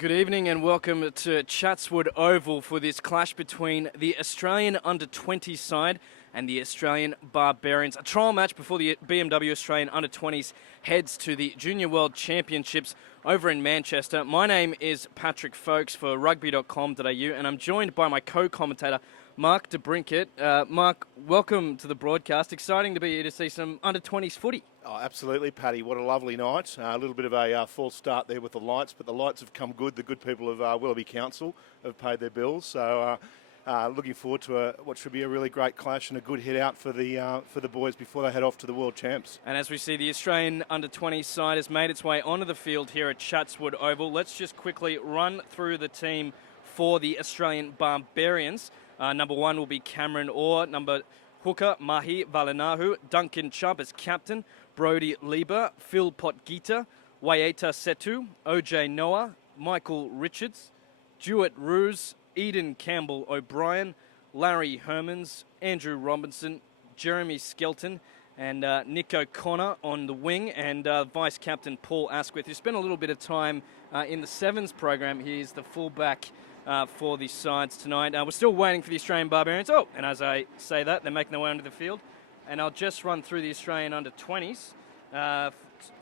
Good evening and welcome to Chatswood Oval for this clash between the Australian under-20 side and the Australian Barbarians. A trial match before the BMW Australian under-20s heads to the Junior World Championships over in Manchester. My name is Patrick Folkes for Rugby.com.au and I'm joined by my co-commentator Mark DeBrinket. Mark, welcome to the broadcast. Exciting to be here to see some under-20s footy. Oh, absolutely, Paddy. What a lovely night. A little bit of a false start there with the lights, but the lights have come good. The good people of Willoughby Council have paid their bills. So looking forward to what should be a really great clash and a good hit out for the boys before they head off to the World Champs. And as we see, the Australian under-20 side has made its way onto the field here at Chatswood Oval. Let's just quickly run through the team for the Australian Barbarians. Number 1 will be Cameron Orr. Number hooker, Mahi Valanahu. Duncan Chubb as captain. Brody Lieber, Phil Potgieter, Waieta Setu, OJ Noah, Michael Richards, Jewett Roos, Eden Campbell O'Brien, Larry Hermans, Andrew Robinson, Jeremy Skelton, and Nick O'Connor on the wing, and Vice Captain Paul Asquith, who spent a little bit of time in the Sevens program. He's the fullback for the sides tonight. We're still waiting for the Australian Barbarians. Oh, and as I say that, they're making their way onto the field. And I'll just run through the Australian under-20s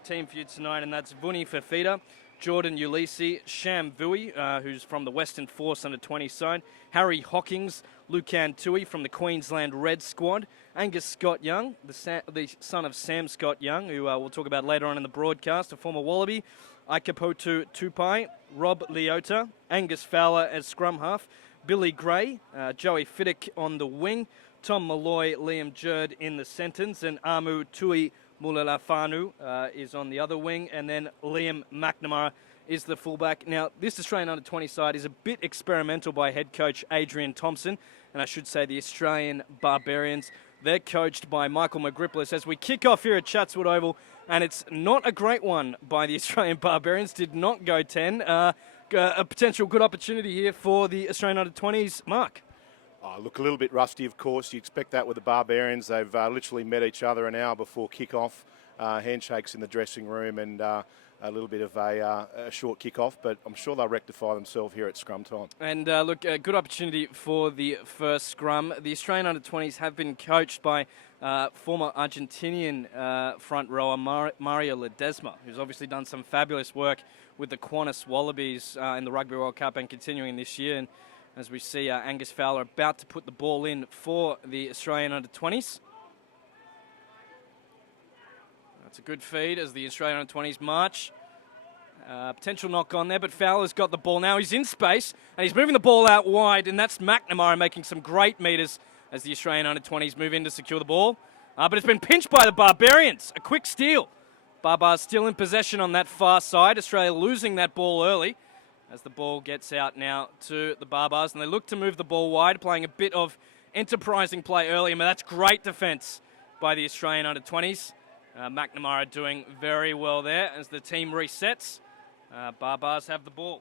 team for you tonight, and that's Vuni Fafita, Jordan Ulisi, Sham Vui, who's from the Western Force under-20 side, Harry Hockings, Lucan Tui from the Queensland Red squad, Angus Scott Young, the son of Sam Scott Young, who we'll talk about later on in the broadcast, a former Wallaby, Aikapotu Tupai, Rob Leota, Angus Fowler as scrum half, Billy Gray, Joey Fiddick on the wing, Tom Malloy, Liam Jurd in the centres, and Amu Tui Mulalafanu is on the other wing, and then Liam McNamara is the fullback. Now, this Australian under-20 side is a bit experimental by head coach Adrian Thompson, and I should say the Australian Barbarians. They're coached by Michael McGripplis as we kick off here at Chatswood Oval, and it's not a great one by the Australian Barbarians. Did not go 10. A potential good opportunity here for the Australian under-20s. Mark. Look a little bit rusty, of course. You expect that with the Barbarians. They've literally met each other an hour before kick-off. Handshakes in the dressing room and a little bit of a short kick-off, but I'm sure they'll rectify themselves here at scrum time. And look, a good opportunity for the first scrum. The Australian under-20s have been coached by former Argentinian front rower Mario Ledesma, who's obviously done some fabulous work with the Qantas Wallabies in the Rugby World Cup and continuing this year. And as we see Angus Fowler about to put the ball in for the Australian under-20s. That's a good feed as the Australian under-20s march. Potential knock on there, but Fowler's got the ball now. He's in space, and he's moving the ball out wide, and that's McNamara making some great meters as the Australian under-20s move in to secure the ball. But it's been pinched by the Barbarians. A quick steal. Barbars still in possession on that far side. Australia losing that ball early as the ball gets out now to the Barbars, and they look to move the ball wide, playing a bit of enterprising play early, but that's great defence by the Australian under-20s. McNamara doing very well there as the team resets. Barbars have the ball.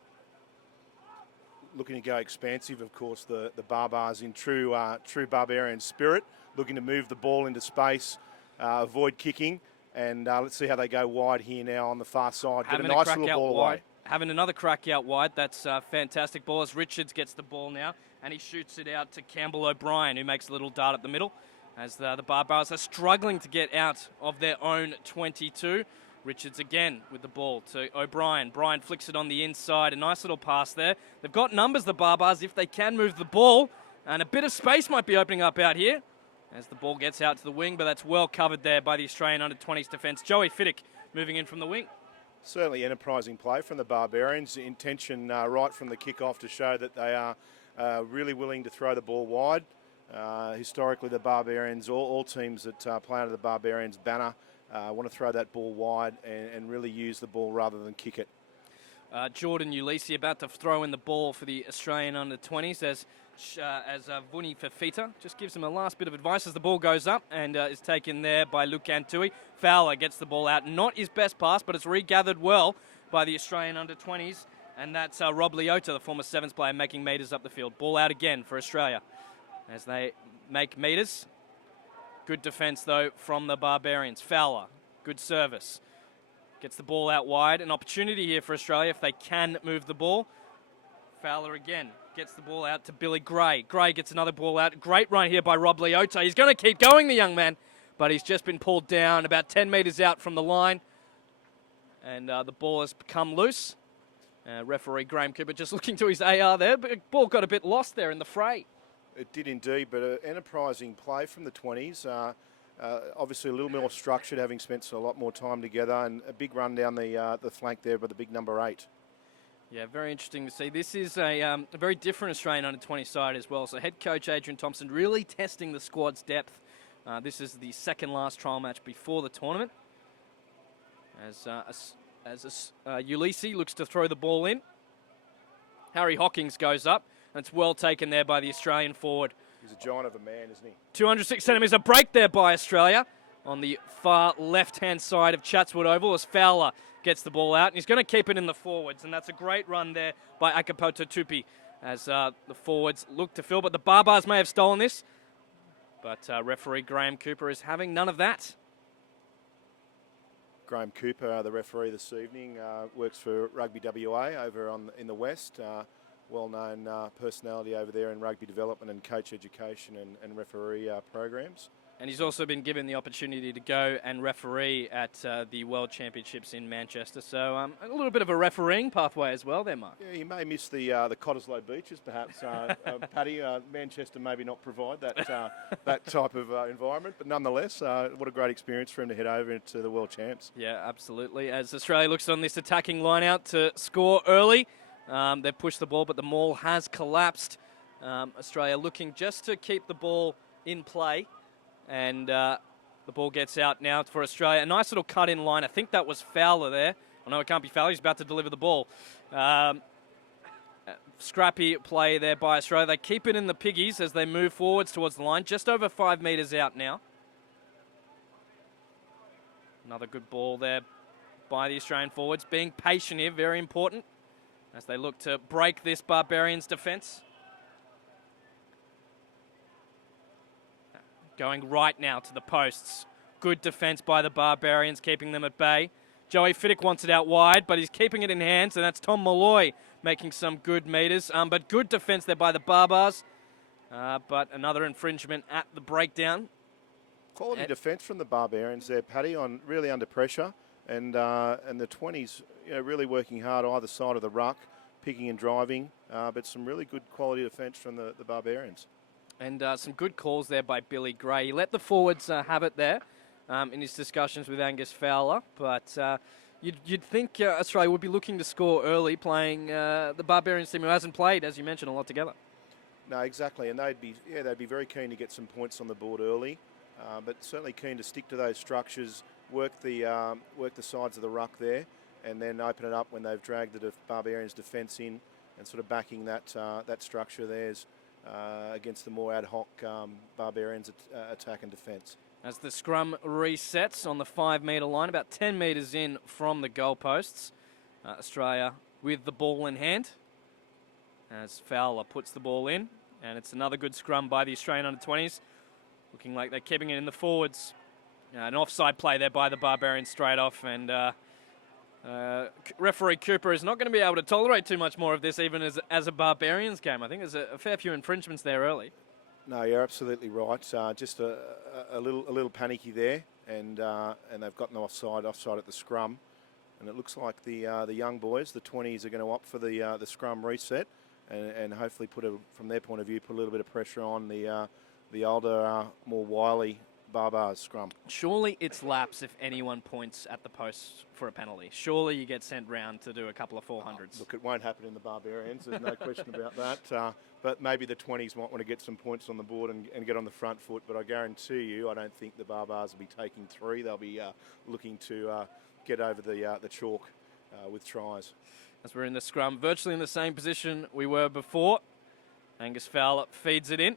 Looking to go expansive, of course, the Barbars in true Barbarian spirit, looking to move the ball into space, avoid kicking, and let's see how they go wide here now on the far side. Get a nice little ball away. Having another crack out wide. That's a fantastic ball as Richards gets the ball now, and he shoots it out to Campbell O'Brien, who makes a little dart up the middle as the Barbars are struggling to get out of their own 22. Richards again with the ball to O'Brien. Bryan flicks it on the inside. A nice little pass there. They've got numbers, the Barbars, if they can move the ball, and a bit of space might be opening up out here as the ball gets out to the wing, but that's well covered there by the Australian under-20s defence. Joey Fiddick moving in from the wing. Certainly enterprising play from the Barbarians. Intention right from the kick-off to show that they are really willing to throw the ball wide. Historically, the Barbarians, all teams that play under the Barbarians banner, want to throw that ball wide and really use the ball rather than kick it. Jordan Ulisi about to throw in the ball for the Australian under-20s as Vuni Fafita just gives him a last bit of advice as the ball goes up and is taken there by Lucan Tui. Fowler gets the ball out. Not his best pass, but it's regathered well by the Australian under-20s. And that's Rob Leota, the former Sevens player, making meters up the field. Ball out again for Australia as they make meters. Good defence, though, from the Barbarians. Fowler, good service. Gets the ball out wide. An opportunity here for Australia if they can move the ball. Fowler again gets the ball out to Billy Gray. Gray gets another ball out. Great run here by Rob Leota. He's going to keep going, the young man, but he's just been pulled down about 10 metres out from the line. And the ball has become loose. Referee Graham Cooper just looking to his AR there, but the ball got a bit lost there in the fray. It did indeed, but an enterprising play from the 20s. Obviously a little more structured, having spent a lot more time together, and a big run down the flank there by the big number 8. Yeah, very interesting to see. This is a very different Australian under-20 side as well. So head coach Adrian Thompson really testing the squad's depth. This is the second last trial match before the tournament. As Ulysses looks to throw the ball in. Harry Hawkins goes up, and it's well taken there by the Australian forward. He's a giant of a man, isn't he? 206 centimetres, a break there by Australia on the far left-hand side of Chatswood Oval as Fowler gets the ball out, and he's going to keep it in the forwards, and that's a great run there by Akapoto Tupi as the forwards look to fill, but the Barbars may have stolen this, but referee Graham Cooper is having none of that. Graham Cooper, the referee this evening, works for Rugby.com.au over in the West. Well-known personality over there in rugby development and coach education and referee programs. And he's also been given the opportunity to go and referee at the World Championships in Manchester. So a little bit of a refereeing pathway as well there, Mark. Yeah, you may miss the Cottesloe beaches, perhaps, Paddy. Manchester maybe not provide that type of environment, but nonetheless, what a great experience for him to head over to the World Champs. Yeah, absolutely. As Australia looks on this attacking line out to score early, they've pushed the ball, but the maul has collapsed. Australia looking just to keep the ball in play. And the ball gets out now for Australia. A nice little cut in line. I think that was Fowler there. Oh, no, it can't be Fowler. He's about to deliver the ball. Scrappy play there by Australia. They keep it in the piggies as they move forwards towards the line. Just over 5 metres out now. Another good ball there by the Australian forwards. Being patient here, very important, as they look to break this Barbarians defence. Going right now to the posts. Good defence by the Barbarians, keeping them at bay. Joey Fiddick wants it out wide, but he's keeping it in hands, and that's Tom Malloy making some good metres. But good defence there by the Barbars. But another infringement at the breakdown. Quality defence from the Barbarians there, Paddy, on really under pressure. And the 20s, really working hard either side of the ruck, picking and driving. But some really good quality defence from the Barbarians. And some good calls there by Billy Gray. He let the forwards have it there in his discussions with Angus Fowler. But you'd think Australia would be looking to score early, playing the Barbarians team who hasn't played, as you mentioned, a lot together. No, exactly. And they'd be very keen to get some points on the board early, but certainly keen to stick to those structures, work the sides of the ruck there, and then open it up when they've dragged the Barbarians' defence in, and sort of backing that structure theirs. Against the more ad hoc Barbarians attack and defence. As the scrum resets on the 5 metre line, about 10 metres in from the goalposts. Australia with the ball in hand as Fowler puts the ball in, and it's another good scrum by the Australian under-20s. Looking like they're keeping it in the forwards. An offside play there by the Barbarians straight off, and referee Cooper is not going to be able to tolerate too much more of this, even as a Barbarians game. I think there's a fair few infringements there early. No, you're absolutely right. Just a little panicky there, and they've gotten offside at the scrum, and it looks like the young boys, the 20s, are going to opt for the scrum reset, and hopefully from their point of view, put a little bit of pressure on the older, more wily Barbars scrum. Surely it's laps if anyone points at the post for a penalty. Surely you get sent round to do a couple of 400s. Look, it won't happen in the Barbarians. There's no question about that. But maybe the 20s might want to get some points on the board and get on the front foot. But I guarantee you, I don't think the Barbars will be taking 3. They'll be looking to get over the chalk with tries. As we're in the scrum, virtually in the same position we were before. Angus Fowler feeds it in.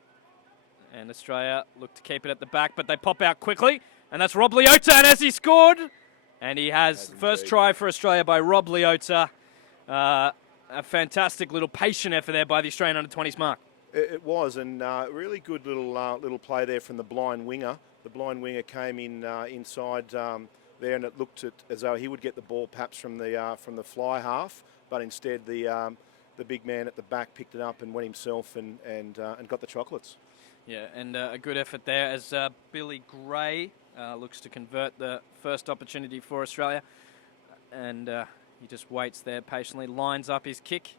And Australia look to keep it at the back, but they pop out quickly. And that's Rob Leota, and as he scored, and he has first try for Australia by Rob Leota. A fantastic little patient effort there by the Australian under-20s mark. It was, and really good little play there from the blind winger. The blind winger came in inside there, and it looked as though he would get the ball perhaps from the fly half, but instead the big man at the back picked it up and went himself and got the chocolates. Yeah, and a good effort there as Billy Gray looks to convert the first opportunity for Australia. And he just waits there patiently, lines up his kick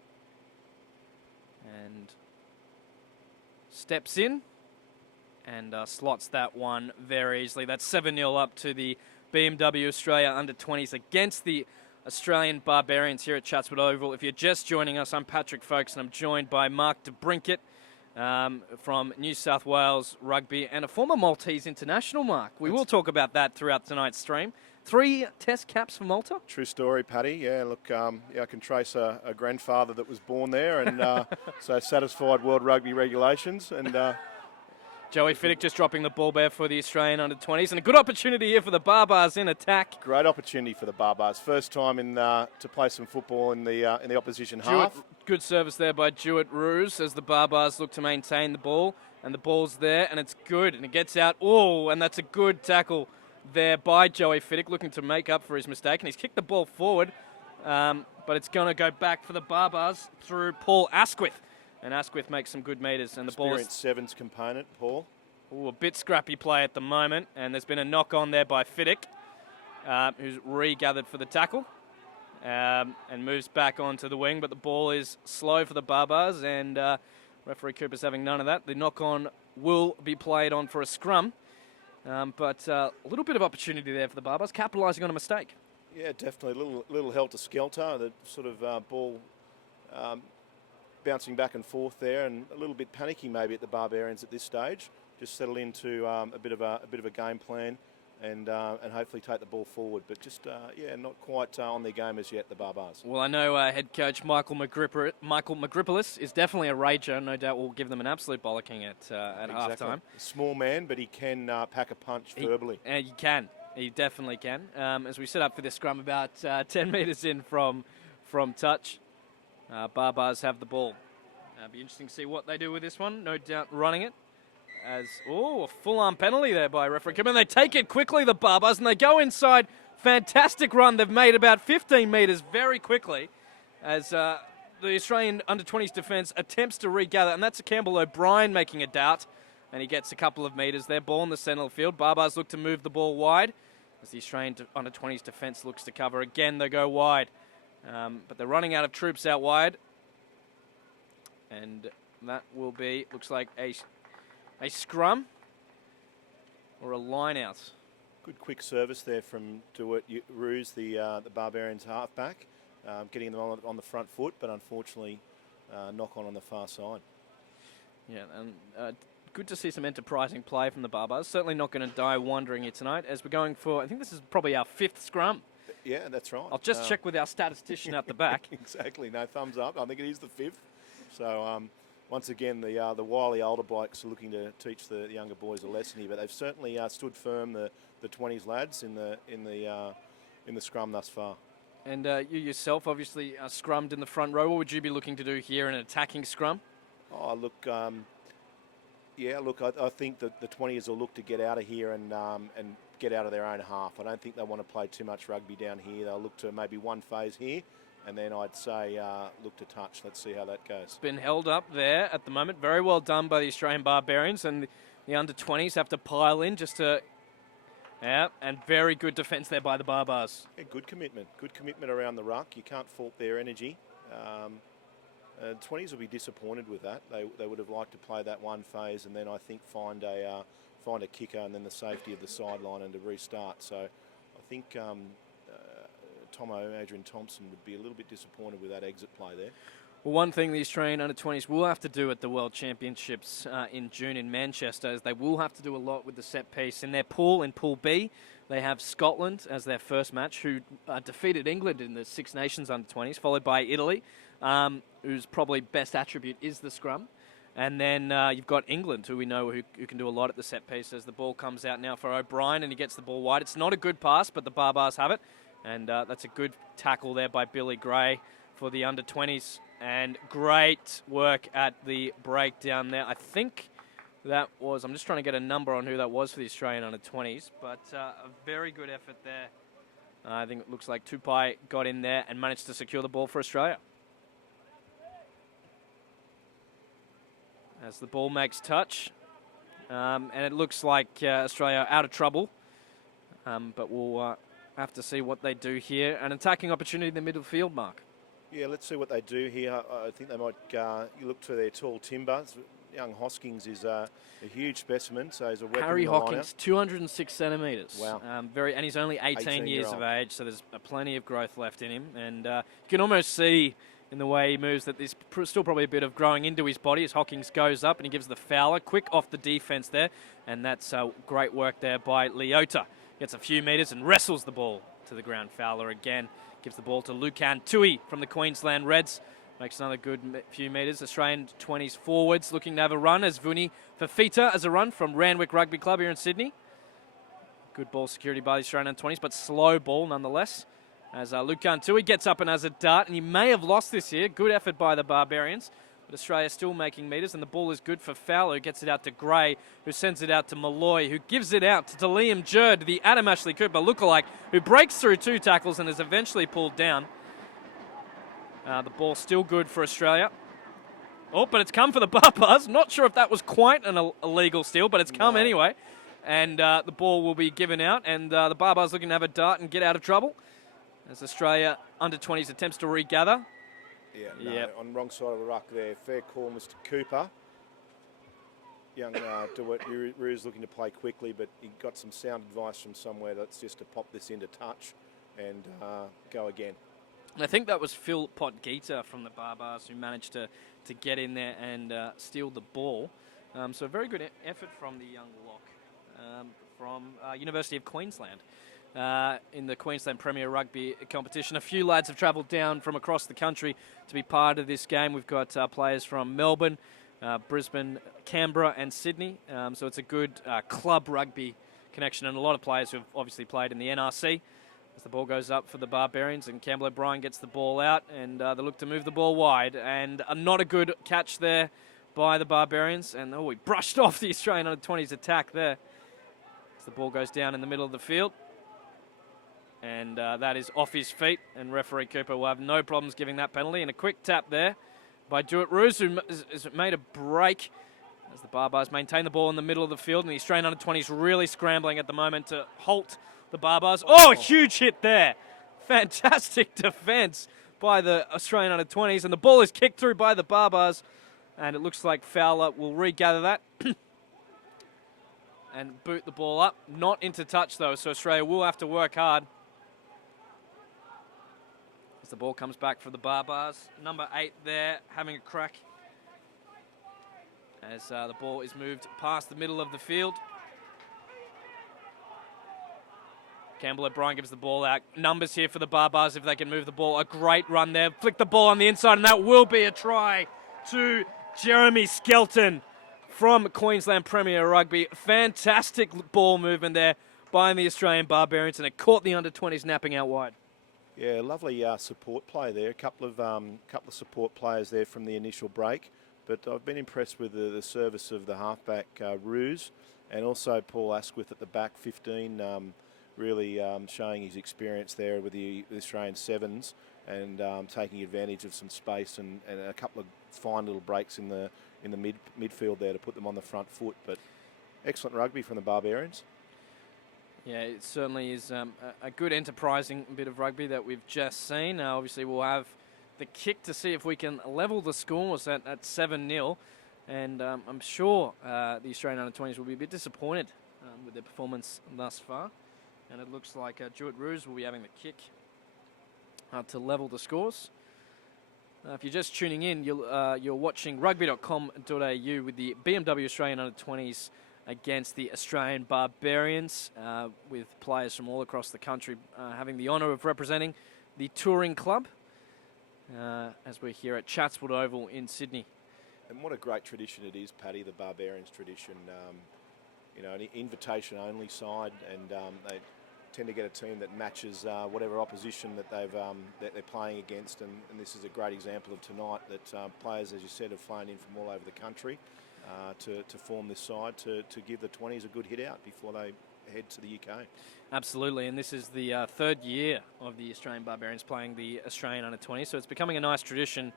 and steps in and slots that one very easily. That's 7-0 up to the BMW Australia under-20s against the Australian Barbarians here at Chatswood Oval. If you're just joining us, I'm Patrick Folkes and I'm joined by Mark DeBrinket from New South Wales Rugby and a former Maltese international, Mark. We will talk about that throughout tonight's stream. 3 test caps for Malta? True story, Paddy. Yeah, look, I can trace a grandfather that was born there and so satisfied World Rugby regulations. And Joey Fiddick just dropping the ball there for the Australian under-20s. And a good opportunity here for the Barbars in attack. Great opportunity for the Barbars. First time to play some football in the opposition half. Good service there by Jewett Roos as the Barbars look to maintain the ball. And the ball's there, and it's good. And it gets out. Oh, and that's a good tackle there by Joey Fiddick, looking to make up for his mistake. And he's kicked the ball forward, but it's going to go back for the Barbars through Paul Asquith. And Asquith makes some good meters. And the ball is sevens component, Paul. Ooh, a bit scrappy play at the moment. And there's been a knock on there by Fiddick, who's regathered for the tackle and moves back onto the wing. But the ball is slow for the Barbars, and referee Cooper's having none of that. The knock on will be played on for a scrum. But a little bit of opportunity there for the Barbars, capitalising on a mistake. Yeah, definitely. A little helter-skelter. The sort of ball bouncing back and forth there, and a little bit panicky maybe at the Barbarians at this stage. Just settle into a bit of a game plan, and hopefully take the ball forward. But just not quite on their game as yet, the Barbars. Well, I know head coach Michael Magripolis is definitely a rager. No doubt will give them an absolute bollocking at halftime. A small man, but he can pack a punch verbally. And he can. He definitely can. As we set up for this scrum, about 10 metres in from touch, Barbars have the ball. It'll be interesting to see what they do with this one. No doubt running it. A full-arm penalty there by referee Kim. And they take it quickly, the Barbars, and they go inside. Fantastic run. They've made about 15 metres very quickly as the Australian under-20s defence attempts to regather. And that's Campbell O'Brien making a dart. And he gets a couple of metres there. Ball in the centre of the field. Barbars look to move the ball wide as the Australian under-20s defence looks to cover. Again, they go wide. But they're running out of troops out wide. And that will be, looks like a scrum or a line out. Good quick service there from Jewett Roos, the Barbarians halfback, getting them on the front foot, but unfortunately knock on the far side. Yeah, and good to see some enterprising play from the Barbars. Certainly not going to die wandering here tonight as we're going for, I think this is probably our 5th scrum. Yeah, that's right. I'll just check with our statistician at the back. Exactly, no thumbs up. I think it is the 5th. So once again, the wily older blokes are looking to teach the younger boys a lesson here, but they've certainly stood firm, the 20s lads in the scrum thus far. And you yourself obviously scrummed in the front row. What would you be looking to do here in an attacking scrum? Oh, look, I think that the 20s will look to get out of here and get out of their own half. I don't think they want to play too much rugby down here. They'll look to maybe one phase here, and then I'd say look to touch. Let's see how that goes. Been held up there at the moment. Very well done by the Australian Barbarians, and the under-20s have to pile in just to... Yeah, and very good defence there by the Barbars. Yeah, good commitment around the ruck. You can't fault their energy. 20s will be disappointed with that. They would have liked to play that one phase and then I think find a kicker and then the safety of the sideline and to restart. So I think Adrian Thompson would be a little bit disappointed with that exit play there. Well, one thing the Australian under-20s will have to do at the World Championships in June in Manchester is they will have to do a lot with the set piece. In their pool, in Pool B, they have Scotland as their first match, who defeated England in the Six Nations under-20s, followed by Italy, whose probably best attribute is the scrum. And then you've got England, who we know who can do a lot at the set piece, as the ball comes out now for O'Brien and he gets the ball wide. It's not a good pass, but the Barbars have it. And that's a good tackle there by Billy Gray for the under-20s. And great work at the breakdown there. I think that was, I'm just trying to get a number on who that was for the Australian under-20s, but a very good effort there I think it looks like Tupai got in there and managed to secure the ball for Australia. As the ball makes touch. And it looks like Australia out of trouble. But we'll have to see what they do here. An attacking opportunity in the middle field, Mark. Yeah, let's see what they do here. I think they might you look to their tall timber. Young Hoskins is a huge specimen, so he's a weapon. Harry Hawkins, 206 centimetres. Wow. And he's only 18 years of age, so there's plenty of growth left in him. And you can almost see in the way he moves that there's still probably a bit of growing into his body as Hawkins goes up and he gives the fouler. Quick off the defence there, and that's great work there by Leota. Gets a few metres and wrestles the ball to the ground. Fowler again gives the ball to Lucan Tui from the Queensland Reds. Makes another good few metres. Australian 20s forwards looking to have a run as Vuni Fafita as a run from Randwick Rugby Club here in Sydney. Good ball security by the Australian 20s, but slow ball nonetheless. As Lucan Tui gets up and has a dart, and he may have lost this here. Good effort by the Barbarians. But Australia still making metres, and the ball is good for Fowler, who gets it out to Gray, who sends it out to Malloy, who gives it out to Liam Jurd, the Adam Ashley Cooper lookalike, who breaks through 2 tackles and is eventually pulled down. The ball still good for Australia. Oh, but it's come for the Barbars. Not sure if that was quite an illegal steal, but it's come anyway. And the ball will be given out, and the Barbars looking to have a dart and get out of trouble as Australia under-20s attempts to regather. On the wrong side of the ruck there. Fair call, Mr. Cooper. Young DeWitt Ruse looking to play quickly, but he got some sound advice from somewhere that's just to pop this into touch and go again. And I think that was Phil Potgieter from the Barbars who managed to get in there and steal the ball. So a very good effort from the young lock from University of Queensland. In the Queensland Premier Rugby competition. A few lads have travelled down from across the country to be part of this game. We've got players from Melbourne, Brisbane, Canberra and Sydney. So it's a good club rugby connection, and a lot of players who have obviously played in the NRC. As the ball goes up for the Barbarians, and Campbell O'Brien gets the ball out, and they look to move the ball wide. And not a good catch there by the Barbarians. And he brushed off the Australian under-20s attack there. As the ball goes down in the middle of the field. And that is off his feet, and referee Cooper will have no problems giving that penalty. And a quick tap there by Dewitt Ruse, who has made a break as the Barbars maintain the ball in the middle of the field, and the Australian under-20s really scrambling at the moment to halt the Barbars. Oh, huge hit there. Fantastic defence by the Australian under-20s, and the ball is kicked through by the Barbars, and it looks like Fowler will regather that and boot the ball up. Not into touch, though, so Australia will have to work hard. The ball comes back for the Barbars. Number 8 there, having a crack. As the ball is moved past the middle of the field. Campbell O'Brien gives the ball out. Numbers here for the Barbars if they can move the ball. A great run there. Flick the ball on the inside, and that will be a try to Jeremy Skelton from Queensland Premier Rugby. Fantastic ball movement there by the Australian Barbarians, and it caught the under-20s napping out wide. Yeah, lovely support play there. A couple of support players there from the initial break, but I've been impressed with the service of the halfback Ruse, and also Paul Asquith at the back, 15, really showing his experience there with the Australian Sevens and taking advantage of some space and a couple of fine little breaks in the midfield there to put them on the front foot. But excellent rugby from the Barbarians. Yeah, it certainly is a good enterprising bit of rugby that we've just seen. Obviously, we'll have the kick to see if we can level the scores at 7-0. And I'm sure the Australian under-20s will be a bit disappointed with their performance thus far. And it looks like Dewitt Ruse will be having the kick to level the scores. If you're just tuning in, you're watching Rugby.com.au with the BMW Australian under-20s against the Australian Barbarians, with players from all across the country having the honour of representing the touring club as we're here at Chatswood Oval in Sydney. And what a great tradition it is, Paddy, the Barbarians tradition. An invitation-only side, and they tend to get a team that matches whatever opposition that that they're playing against. And this is a great example of tonight that players, as you said, have flown in from all over the country to form this side to give the 20s a good hit out before they head to the UK. Absolutely, and this is the third year of the Australian Barbarians playing the Australian under-20, so it's becoming a nice tradition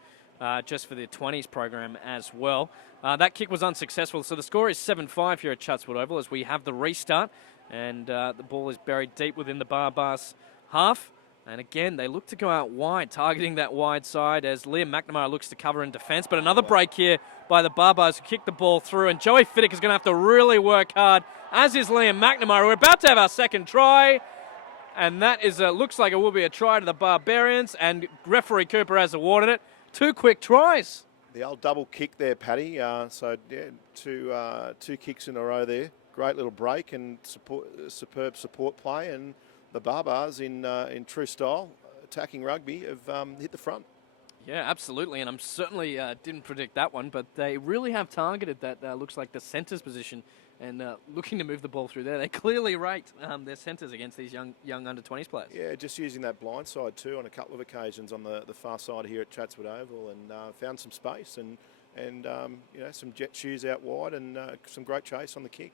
just for the 20s program as well. That kick was unsuccessful, so the score is 7-5 here at Chatswood Oval as we have the restart, and the ball is buried deep within the Barbars half. And again, they look to go out wide, targeting that wide side as Liam McNamara looks to cover in defence. But another break here by the Barbars who kick the ball through. And Joey Fiddick is going to have to really work hard, as is Liam McNamara. We're about to have our second try. And that is looks like it will be a try to the Barbarians. And referee Cooper has awarded it. 2 quick tries. The old double kick there, Paddy. Two kicks in a row there. Great little break and superb support play. And the Barbars, in true style, attacking rugby, have hit the front. Yeah, absolutely, and I'm certainly didn't predict that one, but they really have targeted that looks like the centres position and looking to move the ball through there. They clearly rate their centres against these young under-20s players. Yeah, just using that blind side too on a couple of occasions on the far side here at Chatswood Oval, and found some space and some jet shoes out wide and some great chase on the kick.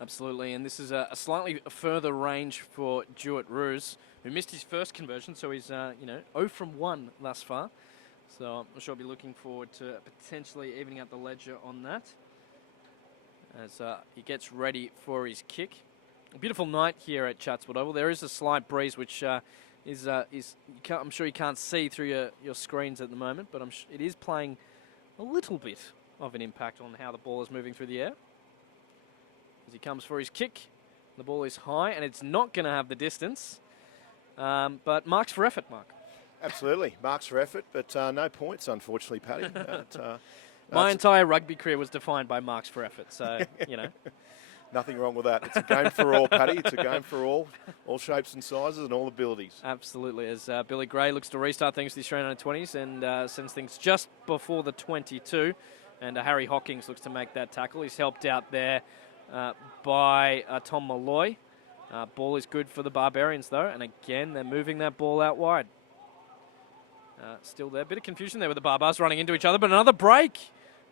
Absolutely, and this is a slightly further range for Jewett Roos, who missed his first conversion, so he's 0 from 1 thus far. So I'm sure I'll be looking forward to potentially evening out the ledger on that as he gets ready for his kick. A beautiful night here at Chatswood Oval. There is a slight breeze, which I'm sure you can't see through your screens at the moment, but it is playing a little bit of an impact on how the ball is moving through the air. As he comes for his kick, the ball is high and it's not going to have the distance, but marks for effort, Mark. Absolutely, marks for effort, but no points, unfortunately, Paddy. My entire rugby career was defined by marks for effort, so, Nothing wrong with that. It's a game for all, Paddy. It's a game for all shapes and sizes and all abilities. Absolutely, as Billy Gray looks to restart things for the Australian under-20s and sends things just before the 22, and Harry Hawkins looks to make that tackle. He's helped out there by Tom Malloy. Ball is good for the Barbarians, though, and again, they're moving that ball out wide. Still there. Bit of confusion there with the Barbars running into each other, but another break.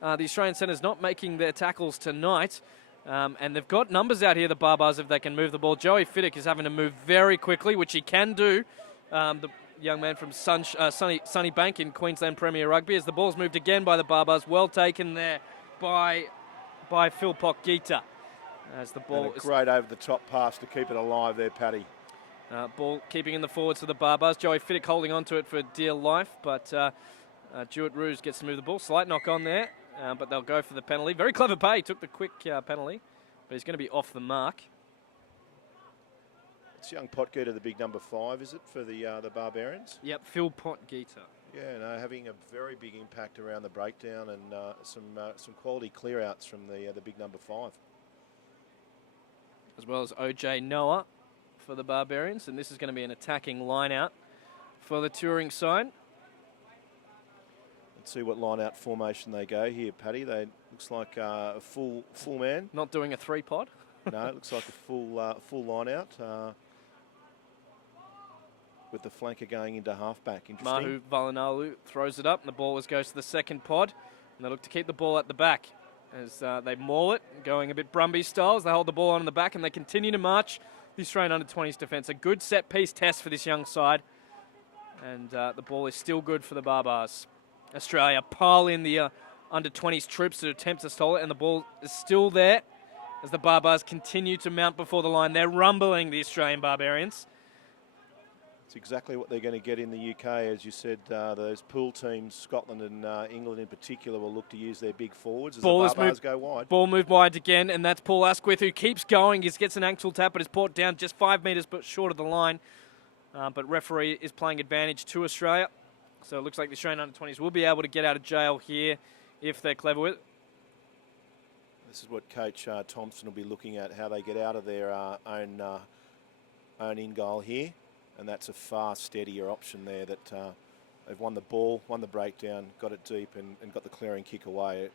The Australian centre's not making their tackles tonight, and they've got numbers out here, the Barbars, if they can move the ball. Joey Fiddick is having to move very quickly, which he can do. The young man from Sunny Bank in Queensland Premier Rugby, as the ball's moved again by the Barbars. Well taken there by Phil Pokgita. As the ball is great over the top pass to keep it alive there, Paddy. Ball keeping in the forwards for the Barbars. Joey Fiddick holding on to it for dear life, but Jewett Roos gets to move the ball. Slight knock on there, but they'll go for the penalty. Very clever play. He took the quick penalty, but he's going to be off the mark. It's young Potgita, the big number 5, is it, for the Barbarians? Yep, Phil Potgita. Yeah, no, having a very big impact around the breakdown and some quality clear-outs from the big number 5. As well as OJ Noah for the Barbarians, and this is going to be an attacking line-out for the touring side. Let's see what line-out formation they go here, Paddy. Looks like a full man. Not doing a 3-pod? No, it looks like a full line-out with the flanker going into halfback. Interesting. Mahu Valanalu throws it up, and the ball goes to the second pod, and they look to keep the ball at the back as they maul it, going a bit Brumby style as they hold the ball on the back and they continue to march the Australian under-20s defence. A good set-piece test for this young side, and the ball is still good for the Barbars. Australia pile in the under-20s troops to attempt to stall it, and the ball is still there as the Barbars continue to mount before the line. They're rumbling the Australian Barbarians. It's exactly what they're going to get in the UK. As you said, those pool teams, Scotland and England in particular, will look to use their big forwards as the Barbars go wide. Ball moved wide again, and that's Paul Asquith, who keeps going. He gets an ankle tap, but is brought down just 5 metres but short of the line. But referee is playing advantage to Australia. So it looks like the Australian under-20s will be able to get out of jail here if they're clever with it. This is what Coach Thompson will be looking at, how they get out of their own in-goal here. And that's a far steadier option there that they've won the ball, won the breakdown, got it deep and got the clearing kick away.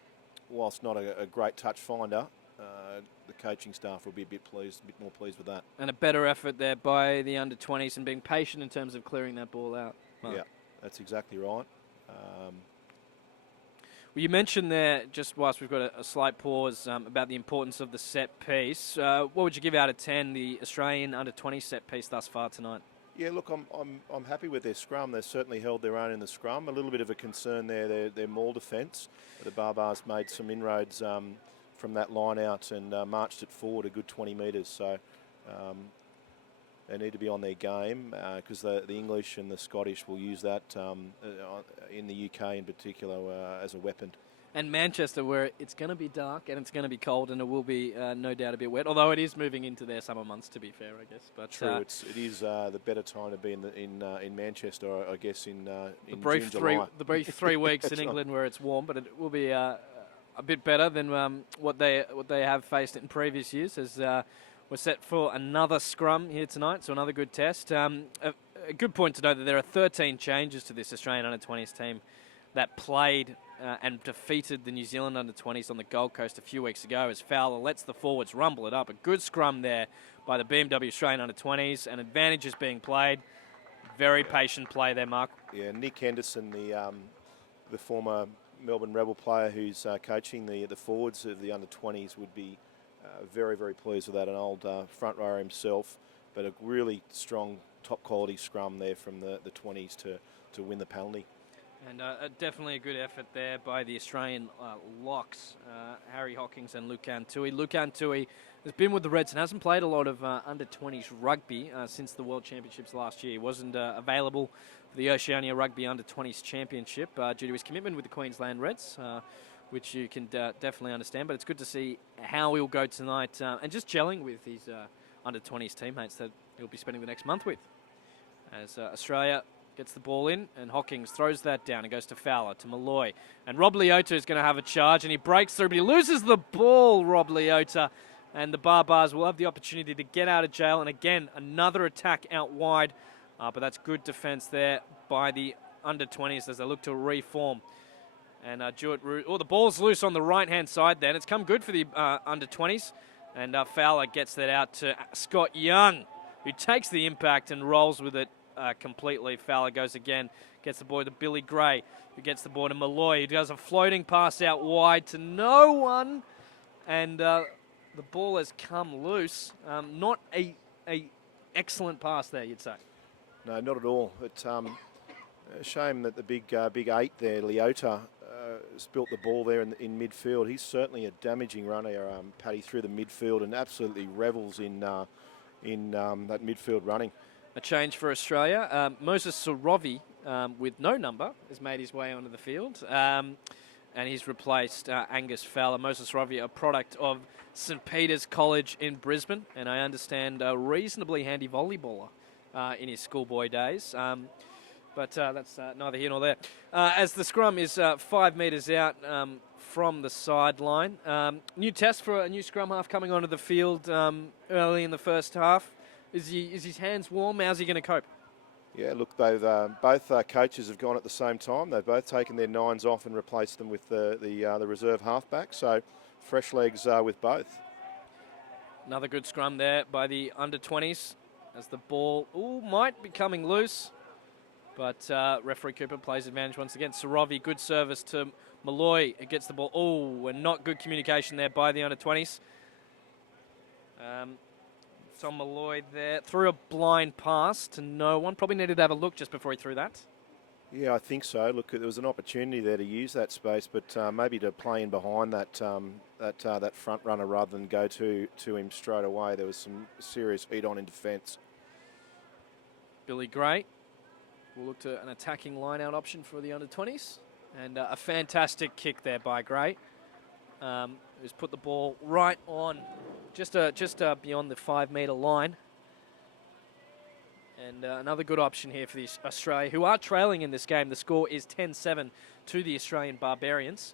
Whilst not a great touch finder, the coaching staff will be a bit more pleased with that. And a better effort there by the under-20s and being patient in terms of clearing that ball out. Mark. Yeah, that's exactly right. Well, you mentioned there, just whilst we've got a slight pause, about the importance of the set piece. What would you give out of 10 the Australian under-20 set piece thus far tonight? Yeah, look, I'm happy with their scrum. They've certainly held their own in the scrum. A little bit of a concern there, their maul defence. The Barbars made some inroads from that line out and marched it forward a good 20 metres. So they need to be on their game because the English and the Scottish will use that in the UK in particular as a weapon. And Manchester, where it's going to be dark and it's going to be cold, and it will be no doubt a bit wet. Although it is moving into their summer months, to be fair, I guess. But true, it is the better time to be in Manchester, I guess, in the brief June, July. The brief 3 weeks in England where it's warm, but it will be a bit better than what they have faced in previous years. As we're set for another scrum here tonight, so another good test. A good point to note that there are 13 changes to this Australian under-20s team that played and defeated the New Zealand under-20s on the Gold Coast a few weeks ago, as Fowler lets the forwards rumble it up. A good scrum there by the BMW Australian under-20s, and advantages being played. Very patient play there, Mark. Yeah, Nick Henderson, the former Melbourne Rebel player who's coaching the forwards of the under-20s, would be very, very pleased with that. An old front rower himself, but a really strong, top-quality scrum there from the 20s to win the penalty. And definitely a good effort there by the Australian locks, Harry Hockings and Lucan Tui. Lucan Tui has been with the Reds and hasn't played a lot of under-20s rugby since the World Championships last year. He wasn't available for the Oceania Rugby Under-20s Championship due to his commitment with the Queensland Reds, which you can definitely understand. But it's good to see how he'll go tonight and just gelling with his under-20s teammates that he'll be spending the next month with. As Australia gets the ball in, and Hockings throws that down. It goes to Fowler, to Malloy. And Rob Leota is going to have a charge, and he breaks through, but he loses the ball, Rob Leota. And the Barbars will have the opportunity to get out of jail. And again, another attack out wide. But that's good defence there by the under-20s as they look to reform. And the ball's loose on the right-hand side then. It's come good for the under-20s. And Fowler gets that out to Scott Young, who takes the impact and rolls with it completely. Fowler goes again, gets the ball to Billy Gray, who gets the ball to Malloy, who does a floating pass out wide to no one, and the ball has come loose. Not a excellent pass there, you'd say. No, not at all. It's a shame that the big 8 there, Leota, spilt the ball there in midfield. He's certainly a damaging runner, Paddy, through the midfield, and absolutely revels in that midfield running. A change for Australia. Moses Sorovi, with no number, has made his way onto the field. And he's replaced Angus Fowler. Moses Sorovi, a product of St. Peter's College in Brisbane. And I understand a reasonably handy volleyballer in his schoolboy days. But that's neither here nor there. As the scrum is 5 metres out from the sideline. New test for a new scrum half coming onto the field early in the first half. Is his hands warm? How's he going to cope? Yeah, look, they've both coaches have gone at the same time. They've both taken their 9s off and replaced them with the reserve halfback. So fresh legs with both. Another good scrum there by the under-20s as the ball might be coming loose. But referee Cooper plays advantage once again. Sorovi, good service to Malloy. It gets the ball. And not good communication there by the under-20s. Tom Malloy there, threw a blind pass to no one. Probably needed to have a look just before he threw that. Yeah, I think so. Look, there was an opportunity there to use that space, but maybe to play in behind that front runner rather than go to him straight away. There was some serious heat on in defence. Billy Gray will look to an attacking line-out option for the under-20s. And a fantastic kick there by Gray, who's put the ball right on, just beyond the 5 metre line. And another good option here for the Australia, who are trailing in this game. The score is 10-7 to the Australian Barbarians.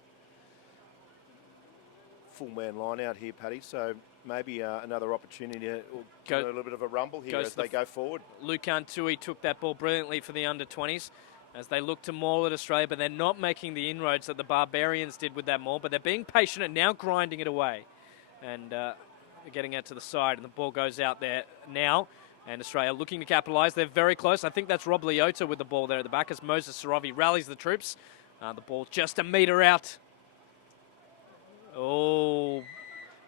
Full man line out here, Paddy, so maybe another opportunity to give a little bit of a rumble here as they go forward. Lucan Tui took that ball brilliantly for the under-20s as they look to maul at Australia, but they're not making the inroads that the Barbarians did with that maul, but they're being patient and now grinding it away. And getting out to the side, and the ball goes out there now. And Australia looking to capitalise. They're very close. I think that's Rob Leota with the ball there at the back as Moses Sorovi rallies the troops. The ball just a metre out Oh,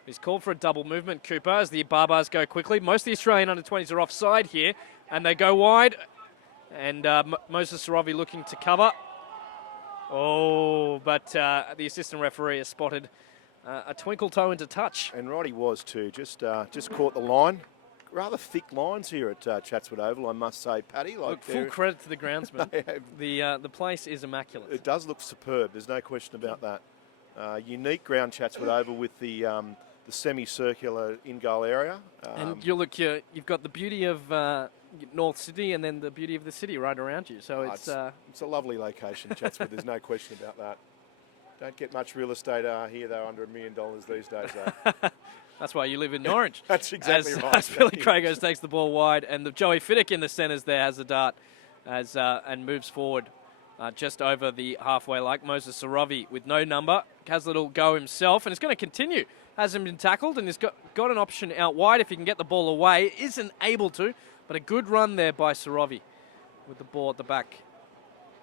he's called for a double movement, Cooper, as the Barbars go quickly. Most of the Australian under-20s are offside here, and they go wide. And Moses Saravi looking to cover. Oh, but the assistant referee has spotted a twinkle toe into touch. And right he was too, just caught the line. Rather thick lines here at Chatswood Oval, I must say, Paddy. Look, full credit to the groundsman. The place is immaculate. It does look superb, there's no question about that. Unique ground, Chatswood Oval, with the semicircular in-goal area. And you've got the beauty of North Sydney and then the beauty of the city right around you. So it's a lovely location, Chatswood. There's no question about that. Don't get much real estate here, though, under $1 million these days, though. That's why you live in Orange. That's exactly right. As Billy Cragos takes the ball wide, and the Joey Fiddick in the centres there has a dart and moves forward just over the halfway line. Moses Saravi with no number has a little go himself, and it's going to continue. Hasn't been tackled, and he's got an option out wide if he can get the ball away. Isn't able to, but a good run there by Saravi with the ball at the back.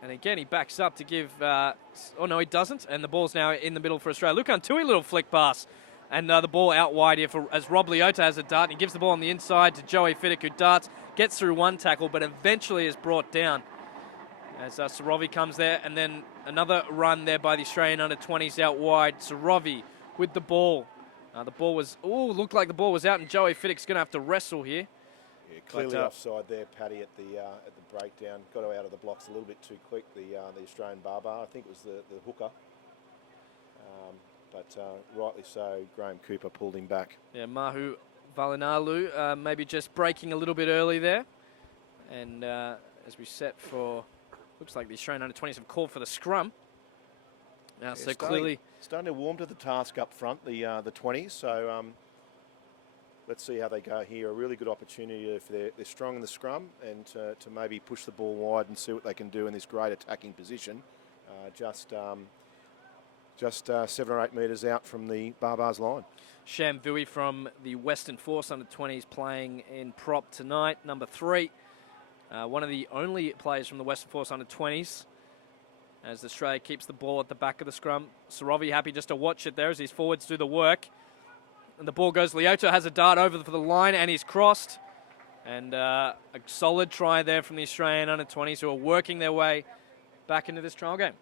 And again, he backs up to give... oh, no, he doesn't. And the ball's now in the middle for Australia. Look, Tui, little flick pass. And the ball out wide here as Rob Leota has a dart. And he gives the ball on the inside to Joey Fiddick, who darts, gets through one tackle, but eventually is brought down. As Saravi comes there. And then another run there by the Australian under-20s out wide. Saravi with the ball. The ball was... Oh, looked like the ball was out, and Joey Fiddick's going to have to wrestle here. Yeah, clearly offside there, Paddy, at the breakdown. Got out of the blocks a little bit too quick, the Australian Barbar. I think it was the hooker. But rightly so, Graham Cooper pulled him back. Yeah, Mahu Valinalu maybe just breaking a little bit early there. And as we set for... Looks like the Australian under-20s have called for the scrum. Now, so clearly... Starting to warm to the task up front, the 20s. So... let's see how they go here. A really good opportunity if they're strong in the scrum and to maybe push the ball wide and see what they can do in this great attacking position. Just 7 or 8 metres out from the Barbars line. Sham Vui from the Western Force under-20s playing in prop tonight, number 3. One of the only players from the Western Force under-20s as Australia keeps the ball at the back of the scrum. Saravi happy just to watch it there as his forwards do the work. And the ball goes, Leota has a dart over for the line and he's crossed. And a solid try there from the Australian under-20s who are working their way back into this trial game.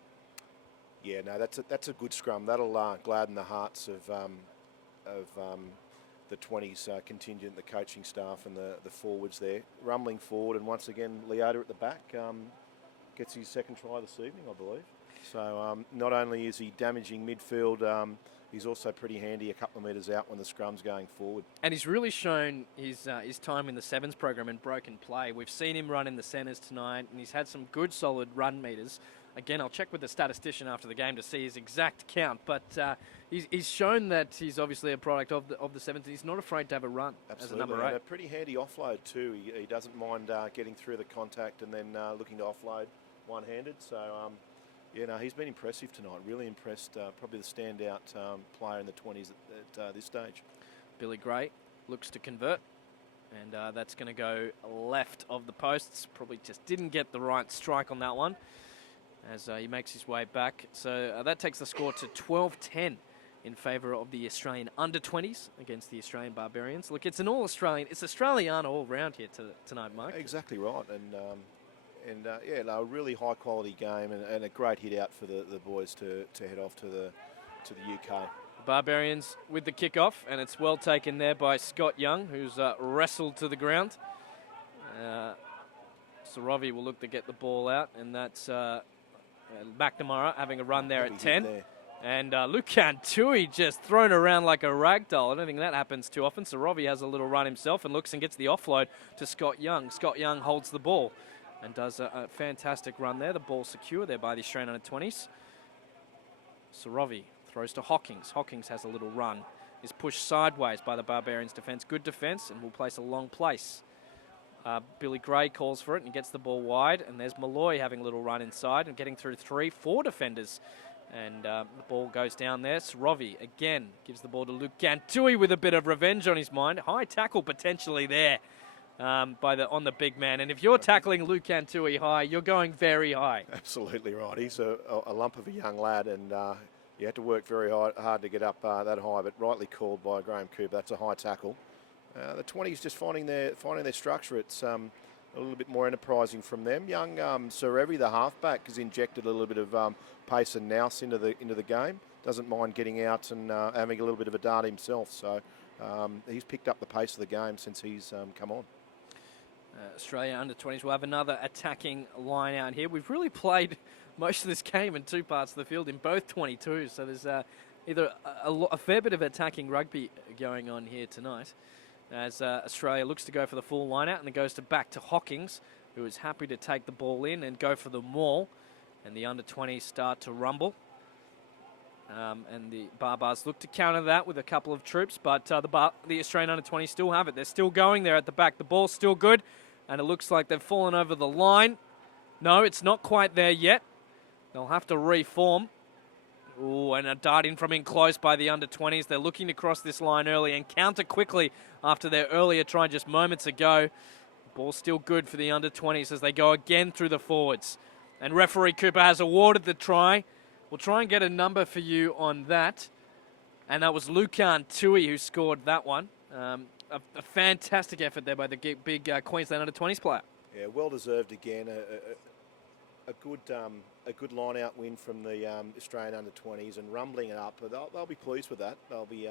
Yeah, no, that's a good scrum. That'll gladden the hearts of the 20s contingent, the coaching staff and the forwards there. Rumbling forward, and once again, Leota at the back gets his second try this evening, I believe. So not only is he damaging midfield, he's also pretty handy a couple of metres out when the scrum's going forward. And he's really shown his time in the Sevens program in broken play. We've seen him run in the centres tonight, and he's had some good, solid run meters. Again, I'll check with the statistician after the game to see his exact count, but he's shown that he's obviously a product of the Sevens. He's not afraid to have a run. Absolutely. As a number 8. And a pretty handy offload too. He doesn't mind getting through the contact and then looking to offload one-handed. So, yeah, no, he's been impressive tonight. Really impressed. Probably the standout player in the 20s at this stage. Billy Gray looks to convert, and that's going to go left of the posts. Probably just didn't get the right strike on that one as he makes his way back. So that takes the score to 12-10 in favour of the Australian under-20s against the Australian Barbarians. Look, it's an all-Australian. It's Australiana all round here tonight, Mike. Exactly right. And yeah, no, a really high-quality game and a great hit out for the boys to head off to the UK. Barbarians with the kickoff, and it's well taken there by Scott Young, who's wrestled to the ground. Saravi will look to get the ball out, and that's McNamara having a run there at 10. There. And Lucan Tui just thrown around like a rag doll. I don't think that happens too often. Saravi has a little run himself and looks and gets the offload to Scott Young. Scott Young holds the ball and does a fantastic run there. The ball secure there by the Australian under-20s. Saravi throws to Hawkins. Hawkins has a little run. Is pushed sideways by the Barbarians defence. Good defence, and will place a long place. Billy Gray calls for it and gets the ball wide. And there's Malloy having a little run inside and getting through 3-4 defenders. And the ball goes down there. Saravi again gives the ball to Luke Gantui with a bit of revenge on his mind. High tackle potentially there on the big man. And if you're tackling Luke Gantui high, you're going very high. Absolutely right. He's a lump of a young lad, and You had to work very hard to get up that high, but rightly called by Graham Cooper. That's a high tackle. The 20s just finding their structure. It's a little bit more enterprising from them. Young Serevi, the halfback, has injected a little bit of pace and nous into the game. Doesn't mind getting out and having a little bit of a dart himself. So he's picked up the pace of the game since he's come on. Australia under 20s will have another attacking line out here. We've really played most of this game in two parts of the field in both 22s. So there's either a fair bit of attacking rugby going on here tonight, as Australia looks to go for the full line out, and it goes back to Hockings, who is happy to take the ball in and go for the maul. And the under 20s start to rumble. And the Barbars look to counter that with a couple of troops, but the Australian under 20s still have it. They're still going there at the back. The ball's still good, and it looks like they've fallen over the line. No, it's not quite there yet. They'll have to reform. Ooh, and a dart in from in close by the under 20s. They're looking to cross this line early and counter quickly after their earlier try just moments ago. Ball's still good for the under 20s as they go again through the forwards. And referee Cooper has awarded the try. We'll try and get a number for you on that. And that was Lucan Tui who scored that one. A fantastic effort there by the big Queensland under 20s player. Yeah, well deserved again. A good line-out win from the Australian under-20s and rumbling it up. They'll be pleased with that. They'll be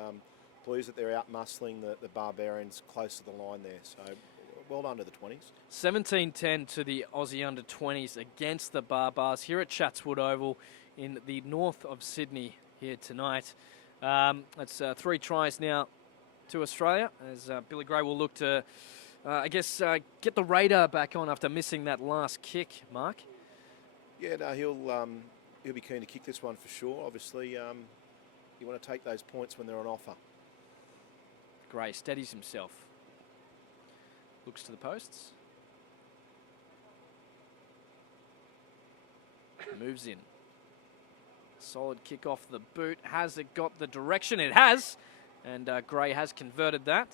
pleased that they're out-muscling the Barbarians close to the line there. So well done to the 20s. 17-10 to the Aussie under-20s against the Barbars here at Chatswood Oval in the north of Sydney here tonight. That's 3 tries now to Australia as Billy Gray will look to, get the radar back on after missing that last kick, Mark. Yeah, no, he'll be keen to kick this one for sure. Obviously, you want to take those points when they're on offer. Gray steadies himself. Looks to the posts. Moves in. Solid kick off the boot. Has it got the direction? It has. And Gray has converted that.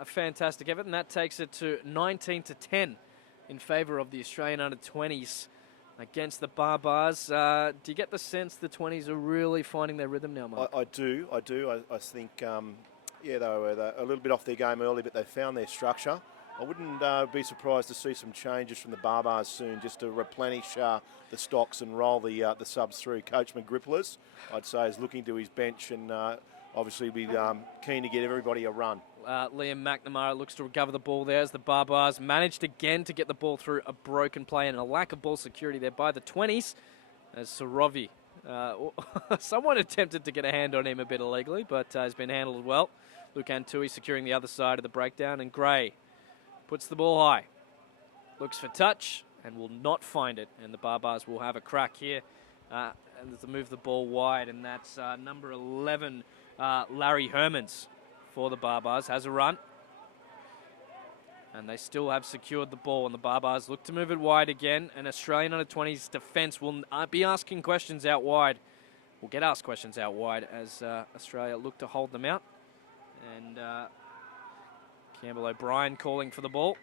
A fantastic effort. And that takes it to 19-10 in favour of the Australian under-20s against the Barbars. Do you get the sense the 20s are really finding their rhythm now, Mark? I do. I think, they were a little bit off their game early, but they found their structure. I wouldn't be surprised to see some changes from the Barbars soon, just to replenish the stocks and roll the subs through. Coach McGripples, I'd say, is looking to his bench and obviously be keen to get everybody a run. Liam McNamara looks to recover the ball there as the Barbars managed again to get the ball through a broken play and a lack of ball security there by the 20s as Sorovi. Someone attempted to get a hand on him a bit illegally, but has been handled well. Lucan Tui securing the other side of the breakdown, and Gray puts the ball high. Looks for touch and will not find it, and the Barbars will have a crack here and to move the ball wide, and that's number 11, Larry Hermans for the Barbars, has a run. And they still have secured the ball, and the Barbars look to move it wide again. And Australian under-20s defence will be asking questions out wide. Will get asked questions out wide as Australia look to hold them out. And Campbell O'Brien calling for the ball.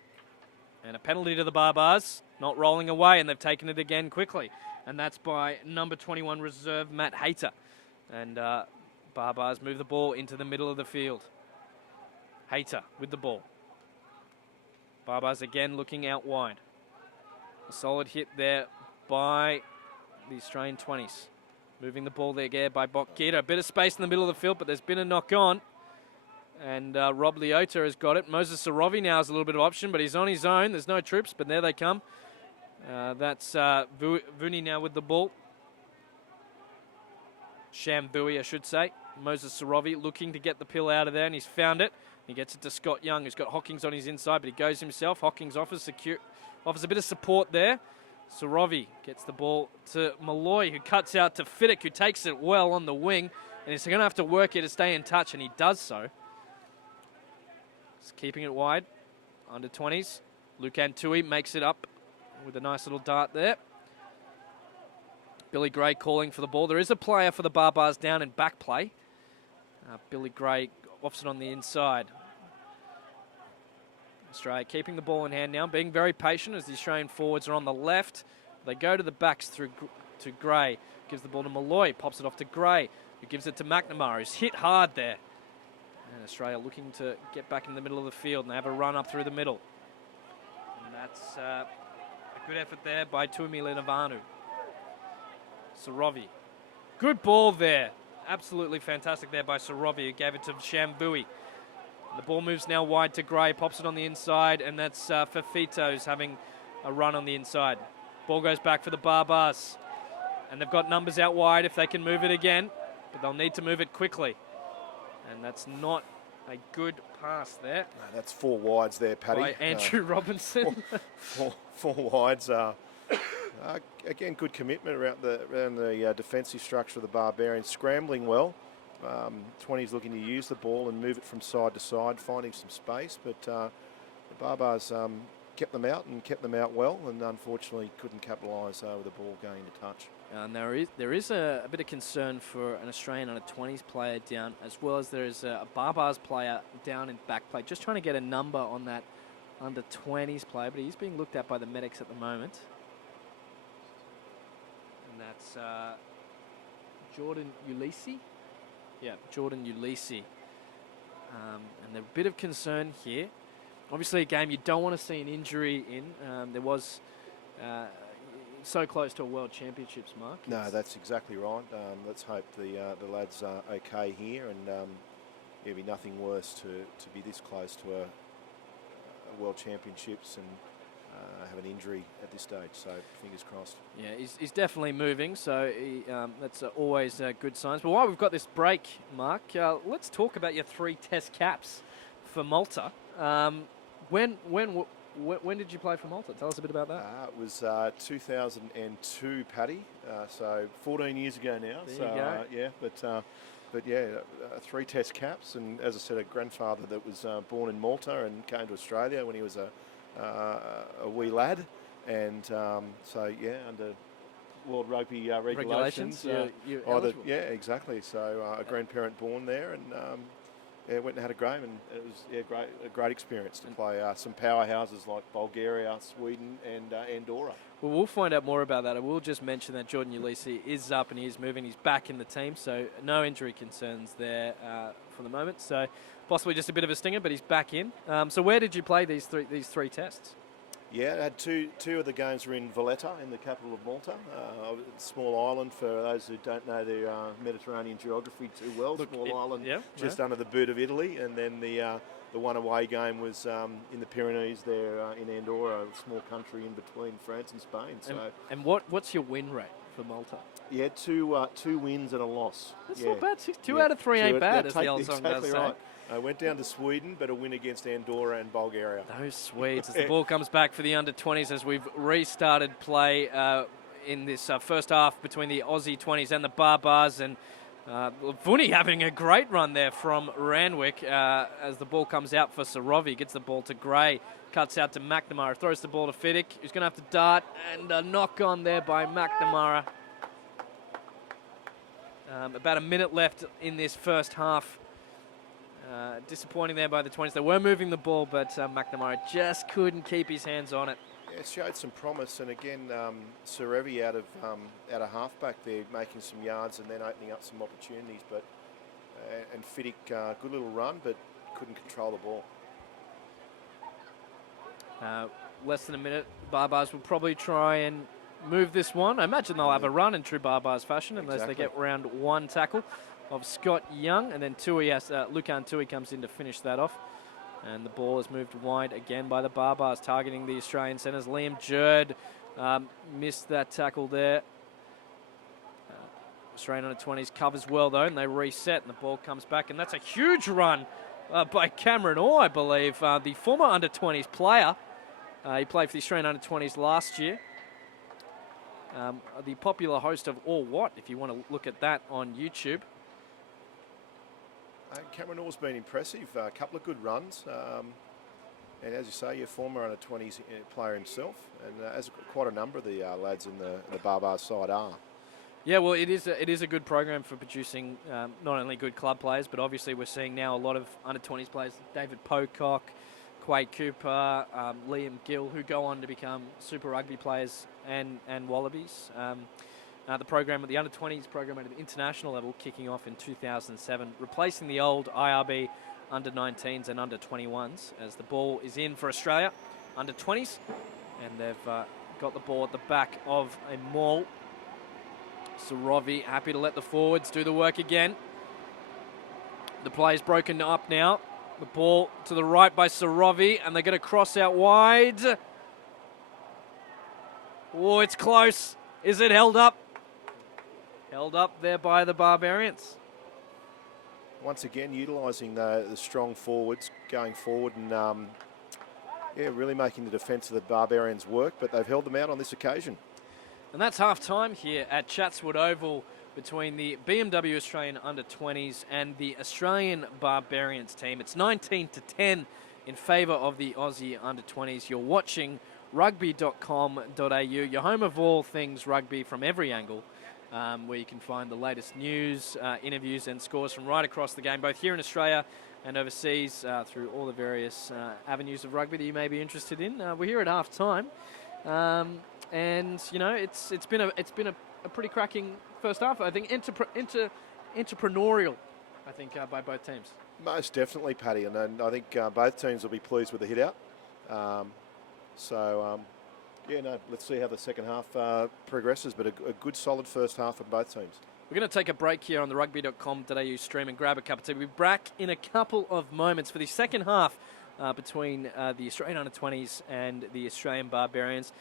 And a penalty to the Barbars, not rolling away, and they've taken it again quickly. And that's by number 21 reserve, Matt Hayter. And Barbars move the ball into the middle of the field. Hayter with the ball. Barbars again looking out wide. A solid hit there by the Australian 20s. Moving the ball there by Bokita. A bit of space in the middle of the field, but there's been a knock on. And Rob Leota has got it. Moses Sorovi now has a little bit of option, but he's on his own. There's no troops, but there they come. That's Vuni now with the ball. Sham Bui, I should say. Moses Sorovi looking to get the pill out of there, and he's found it. He gets it to Scott Young, who's got Hockings on his inside, but he goes himself. Hockings offers a bit of support there. Sorovi gets the ball to Malloy, who cuts out to Fiddick, who takes it well on the wing, and he's going to have to work here to stay in touch, and he does so. He's keeping it wide. Under 20s. Lucan Tui makes it up with a nice little dart there. Billy Gray calling for the ball. There is a player for the Barbars down in back play. Billy Gray offs it on the inside. Australia keeping the ball in hand now, being very patient as the Australian forwards are on the left. They go to the backs through to Gray. Gives the ball to Malloy, pops it off to Gray, who gives it to McNamara, who's hit hard there. And Australia looking to get back in the middle of the field, and they have a run up through the middle. And that's a good effort there by Tuimi Linavanu. Sorovi. Good ball there. Absolutely fantastic there by Sorovi, who gave it to Shambui. The ball moves now wide to Gray, pops it on the inside, and that's Fafito who's having a run on the inside. Ball goes back for the Barbars. And they've got numbers out wide if they can move it again, but they'll need to move it quickly. And that's not a good pass there. No, that's 4 wides there, Paddy. By Andrew Robinson. Four wides. Again, good commitment around the defensive structure of the Barbarians, scrambling well. 20s looking to use the ball and move it from side to side, finding some space, but the Barbars kept them out and kept them out well, and unfortunately couldn't capitalise with the ball going to touch. And there is a bit of concern for an Australian under-20s player down, as well as there is a Barbars player down in back play, just trying to get a number on that under-20s player, but he's being looked at by the medics at the moment. And that's Jordan Ulisi. Yeah, Jordan Ulisi. And there's a bit of concern here. Obviously a game you don't want to see an injury in. There was so close to a World Championships, Mark. No, that's exactly right. Let's hope the lads are okay here, and it'd be nothing worse to be this close to a World Championships and have an injury at this stage. So fingers crossed. Yeah, he's definitely moving, so that's always good signs. But while we've got this break, Mark, let's talk about your 3 Test caps for Malta. When did you play for Malta? Tell us a bit about that. It was 2002, Paddy. So 14 years ago now. There you go. Yeah, but yeah, 3 Test caps, and as I said, a grandfather that was born in Malta and came to Australia when he was a wee lad, and so yeah, under World Rugby regulations. Yeah, exactly. So a grandparent born there, and went and had a game, and it was a great experience to play some powerhouses like Bulgaria, Sweden, and Andorra. Well, we'll find out more about that. I will just mention that Jordan Ulisi is up and he is moving. He's back in the team, so no injury concerns there for the moment. So possibly just a bit of a stinger, but he's back in. So where did you play these three tests? Yeah, I had two of the games were in Valletta, in the capital of Malta. A small island, for those who don't know their Mediterranean geography too well. Small island just under the boot of Italy. And then the one away game was in the Pyrenees there in Andorra, a small country in between France and Spain. So, and what's your win rate for Malta? Yeah, two wins and a loss. That's not bad. Two out of three ain't bad, as the old song does say. Right. I went down to Sweden, but a win against Andorra and Bulgaria. Those Swedes. As the ball comes back for the under-20s, as we've restarted play in this first half between the Aussie 20s and the Barbars. And Vuni having a great run there from Randwick as the ball comes out for Sorovi. Gets the ball to Gray. Cuts out to McNamara. Throws the ball to Fiddick, who's going to have to dart. And a knock on there by McNamara. About a minute left in this first half. Disappointing there by the 20s. They were moving the ball, but McNamara just couldn't keep his hands on it. Yeah, it showed some promise, and again, Serevi out of halfback there, making some yards and then opening up some opportunities. But and Fiddick, good little run, but couldn't control the ball. Less than a minute. Barbars will probably try and move this one. I imagine they'll have a run in true Barbars fashion unless they get round one tackle of Scott Young, and then Lucan Tui comes in to finish that off. And the ball is moved wide again by the Barbars, targeting the Australian centres. Liam Jurd missed that tackle there. Australian under-20s covers well, though, and they reset, and the ball comes back. And that's a huge run by Cameron Orr, I believe, the former under-20s player. He played for the Australian under-20s last year. The popular host of Or What, if you want to look at that on YouTube. Cameron Orr's been impressive. A couple of good runs. And as you say, your former under-20s player himself. And as quite a number of the lads in the Barbars side are. Yeah, well, it is a good program for producing not only good club players, but obviously we're seeing now a lot of under-20s players. David Pocock, Quade Cooper, Liam Gill, who go on to become Super Rugby players and Wallabies. the program at the under-20s program at the international level, kicking off in 2007, replacing the old IRB under-19s and under-21s, as the ball is in for Australia, under-20s, and they've got the ball at the back of a maul. Sorovi happy to let the forwards do the work again. The play's broken up now. The ball to the right by Sorovi, and they're going to cross out wide. Oh, it's close. Is it held up? Held up there by the Barbarians. Once again, utilising the strong forwards going forward and really making the defence of the Barbarians work, but they've held them out on this occasion. And that's half-time here at Chatswood Oval between the BMW Australian under-20s and the Australian Barbarians team. It's 19-10 in favour of the Aussie under-20s. You're watching Rugby.com.au, your home of all things rugby from every angle, where you can find the latest news, interviews and scores from right across the game, both here in Australia and overseas, through all the various avenues of rugby that you may be interested in. We're here at half-time, and you know it's been a pretty cracking first half. I think entrepreneurial, I think, by both teams. Most definitely, Paddy, and I think both teams will be pleased with the hit out. Let's see how the second half progresses, but a good solid first half of both teams. We're going to take a break here on the Rugby.com.au stream and grab a cup of tea. We'll be back in a couple of moments for the second half between the Australian under-20s and the Australian Barbarians.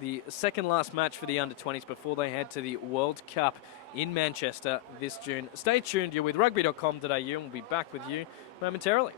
The second last match for the under-20s before they head to the World Cup in Manchester this June. Stay tuned. You're with Rugby.com.au, and we'll be back with you momentarily.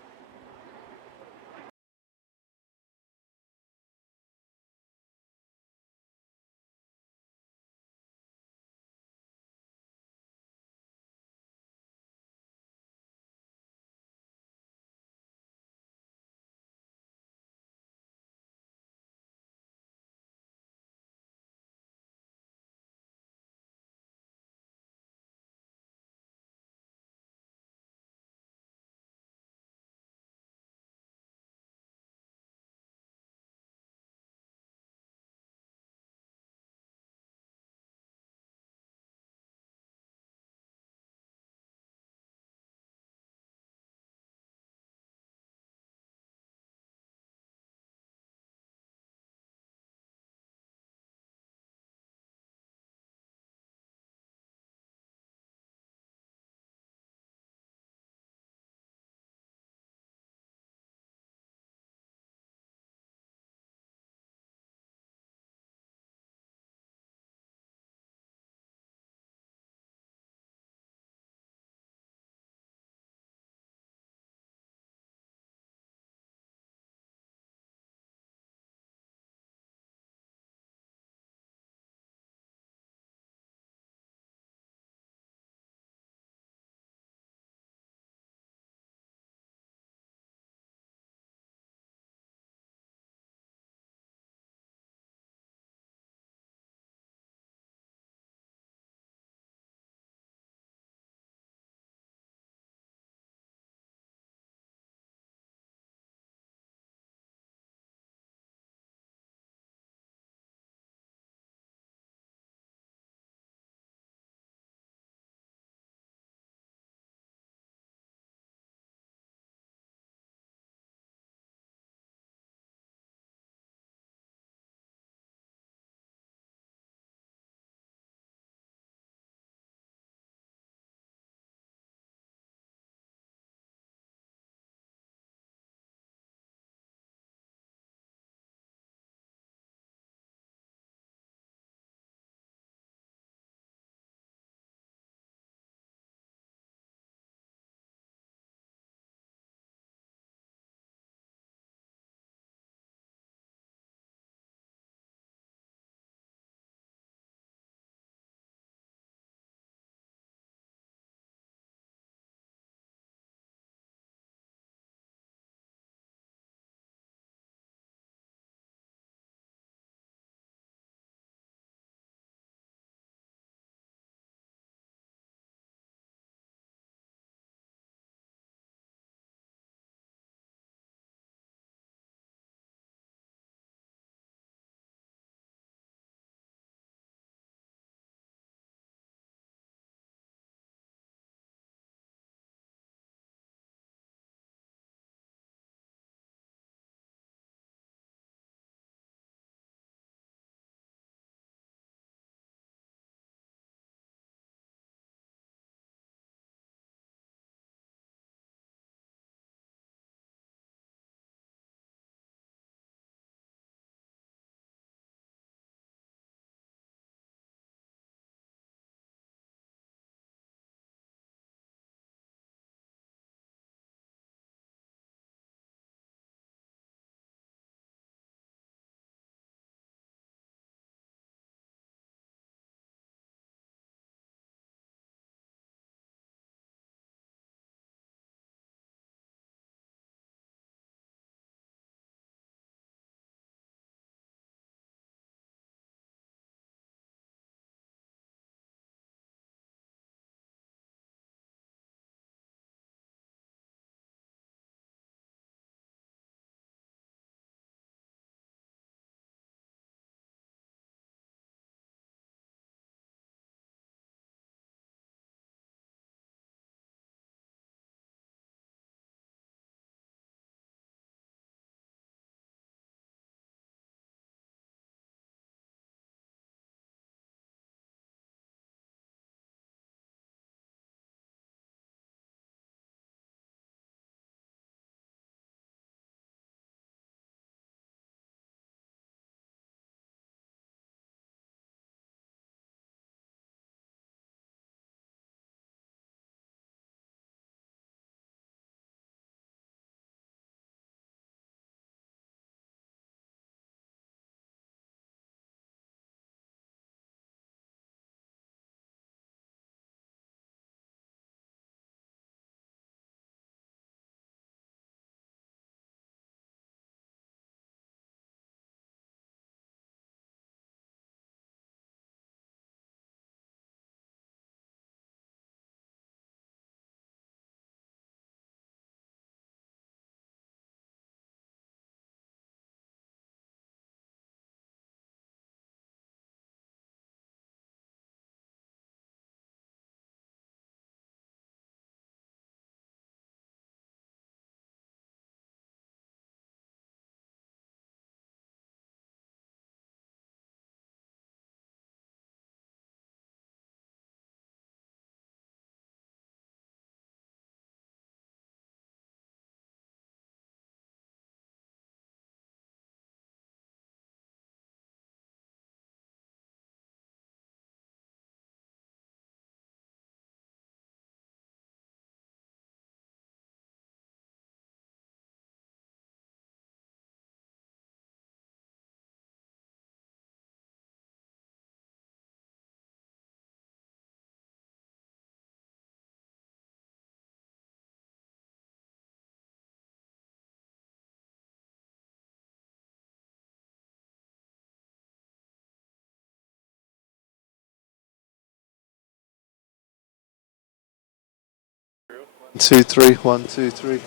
2, 3, 1, 2, 3.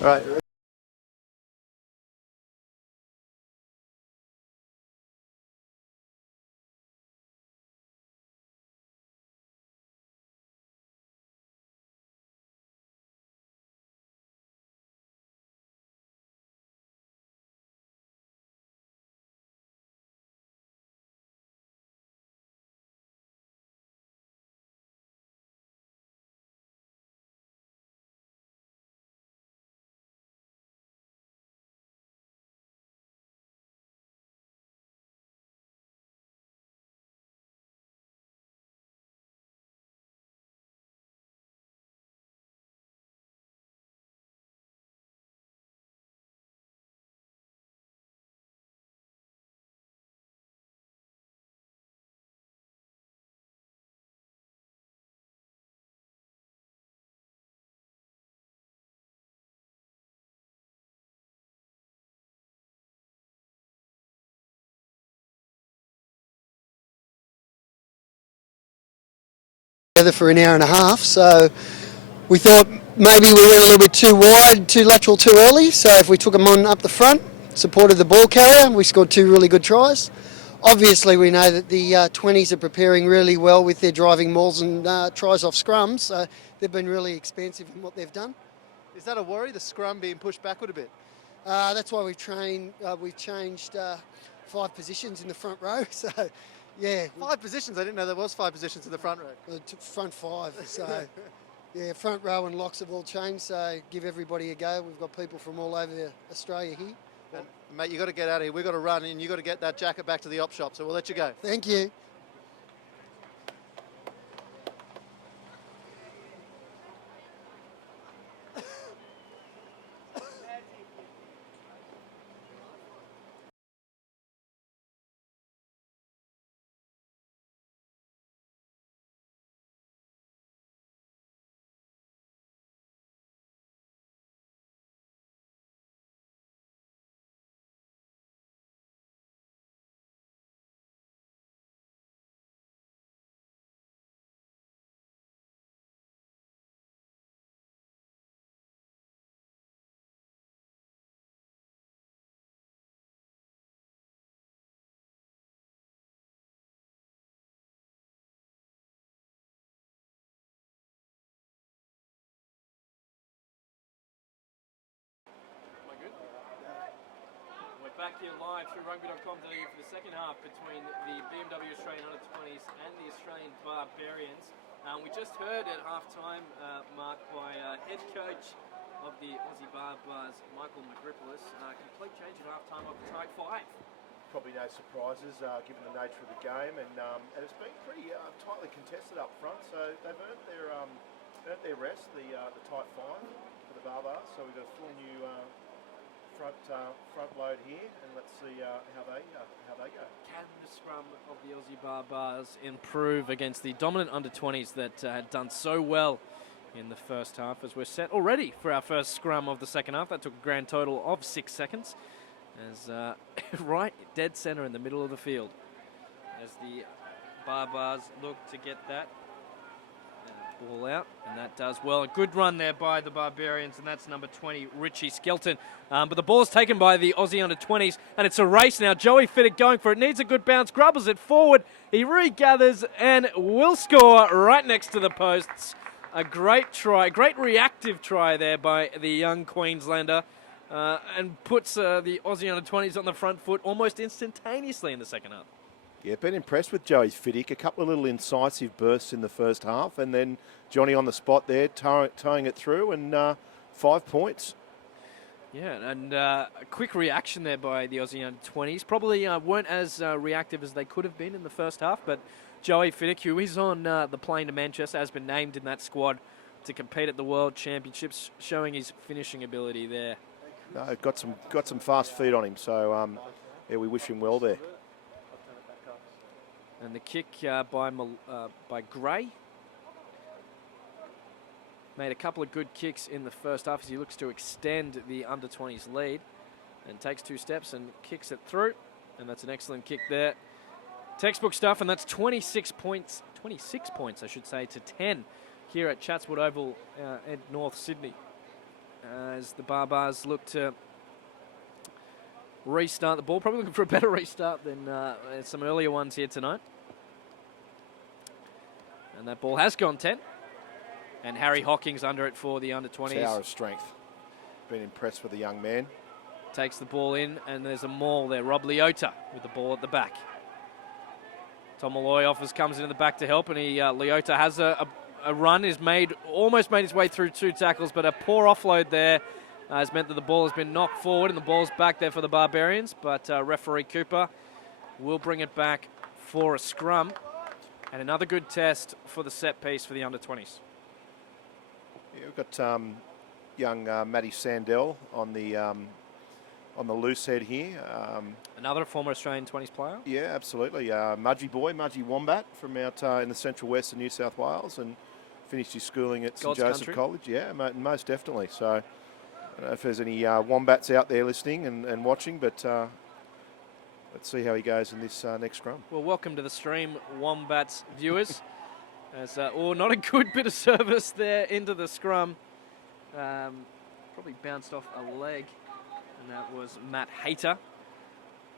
Right. Together for an hour and a half, so we thought maybe we went a little bit too wide, too lateral too early, so if we took them on up the front, supported the ball carrier, we scored 2 really good tries. Obviously we know that the 20s are preparing really well with their driving mauls and tries off scrums, so they've been really expansive in what they've done. Is that a worry, the scrum being pushed backward a bit? That's why we've changed 5 positions in the front row, so yeah. 5 positions? I didn't know there was 5 positions in the front row. Front 5, so yeah, front row and locks have all changed, so give everybody a go. We've got people from all over Australia here. And, mate, you've got to get out of here. We've got to run and you've got to get that jacket back to the op shop, so we'll let you go. Thank you. We're back here live through Rugby.com.au for the second half between the BMW Australian Under-20s and the Australian Barbarians. We just heard at half-time, Mark, by head coach of the Aussie Barbars, Michael McGripplis, complete change at half-time of try 5. Probably no surprises given the nature of the game, and it's been pretty tightly contested up front, so they've earned their rest, the tight 5 for the Barbars, so we've got a full new front load here, and let's see how they go. Can the scrum of the Aussie Barbars improve against the dominant under-20s that had done so well in the first half, as we're set already for our first scrum of the second half? That took a grand total of 6 seconds, as right dead centre in the middle of the field, as the Barbars look to get that ball out, and that does well. A good run there by the Barbarians, and that's number 20, Richie Skelton. But the ball's taken by the Aussie under-20s, and it's a race now. Joey Fiddick going for it, needs a good bounce, grubbers it forward. He regathers and will score right next to the posts. A great try, great reactive try there by the young Queenslander, and puts the Aussie under-20s on the front foot almost instantaneously in the second half. Yeah, been impressed with Joey Fiddick. A couple of little incisive bursts in the first half, and then Johnny on the spot there, towing it through, and 5 points. Yeah, and a quick reaction there by the Aussie under-20s. Probably weren't as reactive as they could have been in the first half, but Joey Fiddick, who is on the plane to Manchester, has been named in that squad to compete at the World Championships, showing his finishing ability there. Got some fast feet on him, so yeah, we wish him well there. And the kick by Gray. Made a couple of good kicks in the first half as he looks to extend the under-20s lead, and takes 2 steps and kicks it through. And that's an excellent kick there. Textbook stuff, and that's 26 points, I should say, to 10 here at Chatswood Oval in North Sydney, as the Barbars look to restart the ball. Probably looking for a better restart than some earlier ones here tonight. And that ball has gone 10. And Harry Hockings under it for the under-20s. Tower of strength. Been impressed with the young man. Takes the ball in, and there's a maul there. Rob Leota with the ball at the back. Tom Malloy offers, comes into the back to help, and Leota has a run. Almost made his way through 2 tackles, but a poor offload there has meant that the ball has been knocked forward, and the ball's back there for the Barbarians. But referee Cooper will bring it back for a scrum. And another good test for the set piece for the under-20s. Yeah, we've got young Matty Sandell on the loose head here. Another former Australian 20s player? Yeah, absolutely. Mudgee Wombat from out in the central west of New South Wales, and finished his schooling at St Joseph College. Yeah, most definitely. So I don't know if there's any Wombats out there listening and watching, but let's see how he goes in this next scrum. Well, welcome to the stream, Wombats viewers. As, not a good bit of service there into the scrum. Probably bounced off a leg. And that was Matt Hayter,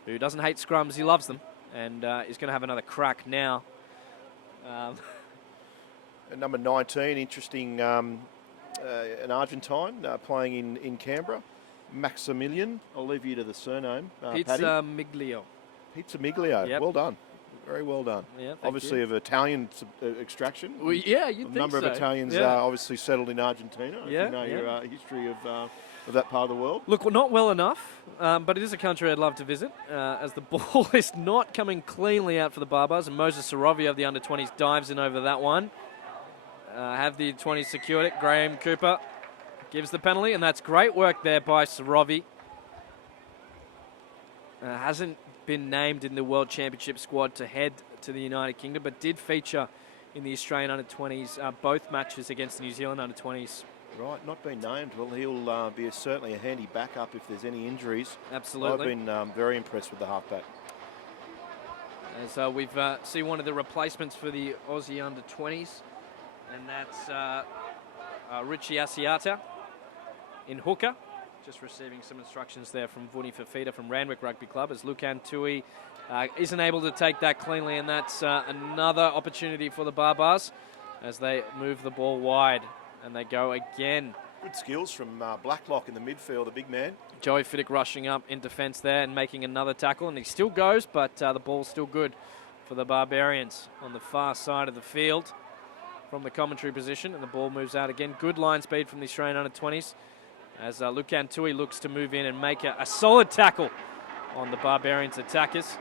who doesn't hate scrums, he loves them. And is going to have another crack now. At number 19, interesting, an Argentine playing in Canberra. Maximilian, I'll leave you to the surname. Pizza Miglio. Pizza Miglio, Yep. Well done. Very well done. Yeah, obviously of Italian extraction. Well, yeah, you'd think so. A number of Italians obviously settled in Argentina. Yeah, you know your history of that part of the world. Look, well, not well enough, but it is a country I'd love to visit, as the ball is not coming cleanly out for the Barbars, and Moses Sorovi of the under-20s dives in over that one. Have the 20s secured it. Graham Cooper gives the penalty, and that's great work there by Sorovi. Hasn't been named in the World Championship squad to head to the United Kingdom, but did feature in the Australian under-20s, both matches against the New Zealand under-20s. Right, not been named. Well, he'll be certainly a handy backup if there's any injuries. Absolutely. I've been very impressed with the halfback. As we've seen one of the replacements for the Aussie under-20s, and that's Richie Asiata in hooker. Just receiving some instructions there from Vuni Fafita from Randwick Rugby Club, as Lucan Tui isn't able to take that cleanly, and that's another opportunity for the Barbars as they move the ball wide, and they go again. Good skills from Blacklock in the midfield, the big man. Joey Fiddick rushing up in defence there and making another tackle, and he still goes, but the ball's still good for the Barbarians on the far side of the field from the commentary position, and the ball moves out again. Good line speed from the Australian under-20s. As Lucan Tui looks to move in and make a solid tackle on the Barbarians attackers.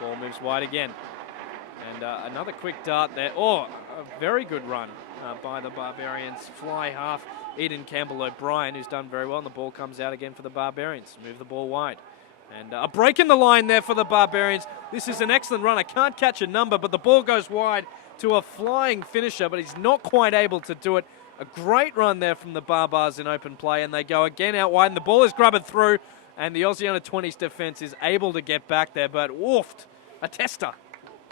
Ball moves wide again. And another quick dart there. Oh, a very good run by the Barbarians. Fly half, Eden Campbell-O'Brien, who's done very well. And the ball comes out again for the Barbarians. Move the ball wide. And a break in the line there for the Barbarians. This is an excellent run. I can't catch a number, but the ball goes wide to a flying finisher, but he's not quite able to do it. A great run there from the Barbars in open play, and they go again out wide, and the ball is grubbed through, and the Aussie under-20s defence is able to get back there, but woofed, a tester.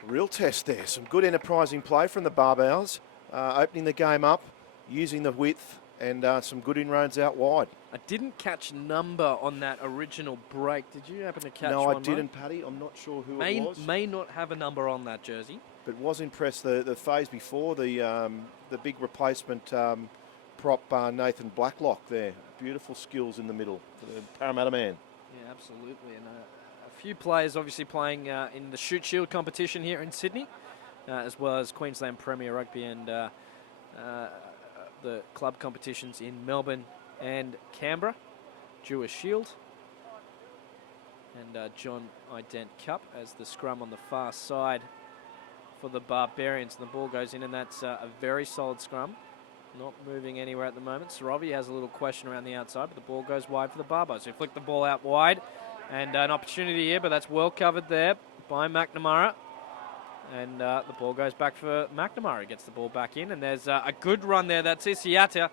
Real test there. Some good enterprising play from the Barbars, opening the game up, using the width, and some good inroads out wide. I didn't catch number on that original break. Did you happen to catch one? No, I didn't, Paddy. I'm not sure who it was. May not have a number on that jersey. But was impressed the phase before, the big replacement prop Nathan Blacklock there. Beautiful skills in the middle for the Parramatta man. Yeah, absolutely. And a few players obviously playing in the Shoot Shield competition here in Sydney, as well as Queensland Premier Rugby and the club competitions in Melbourne and Canberra. Jewish Shield and John Ident Cup as the scrum on the far side for the Barbarians. And the ball goes in, and that's a very solid scrum. Not moving anywhere at the moment. Sorovi has a little question around the outside, but the ball goes wide for the Barbars. So flick the ball out wide, and an opportunity here, but that's well covered there by McNamara. And the ball goes back for McNamara. He gets the ball back in, and there's a good run there. That's Isiata.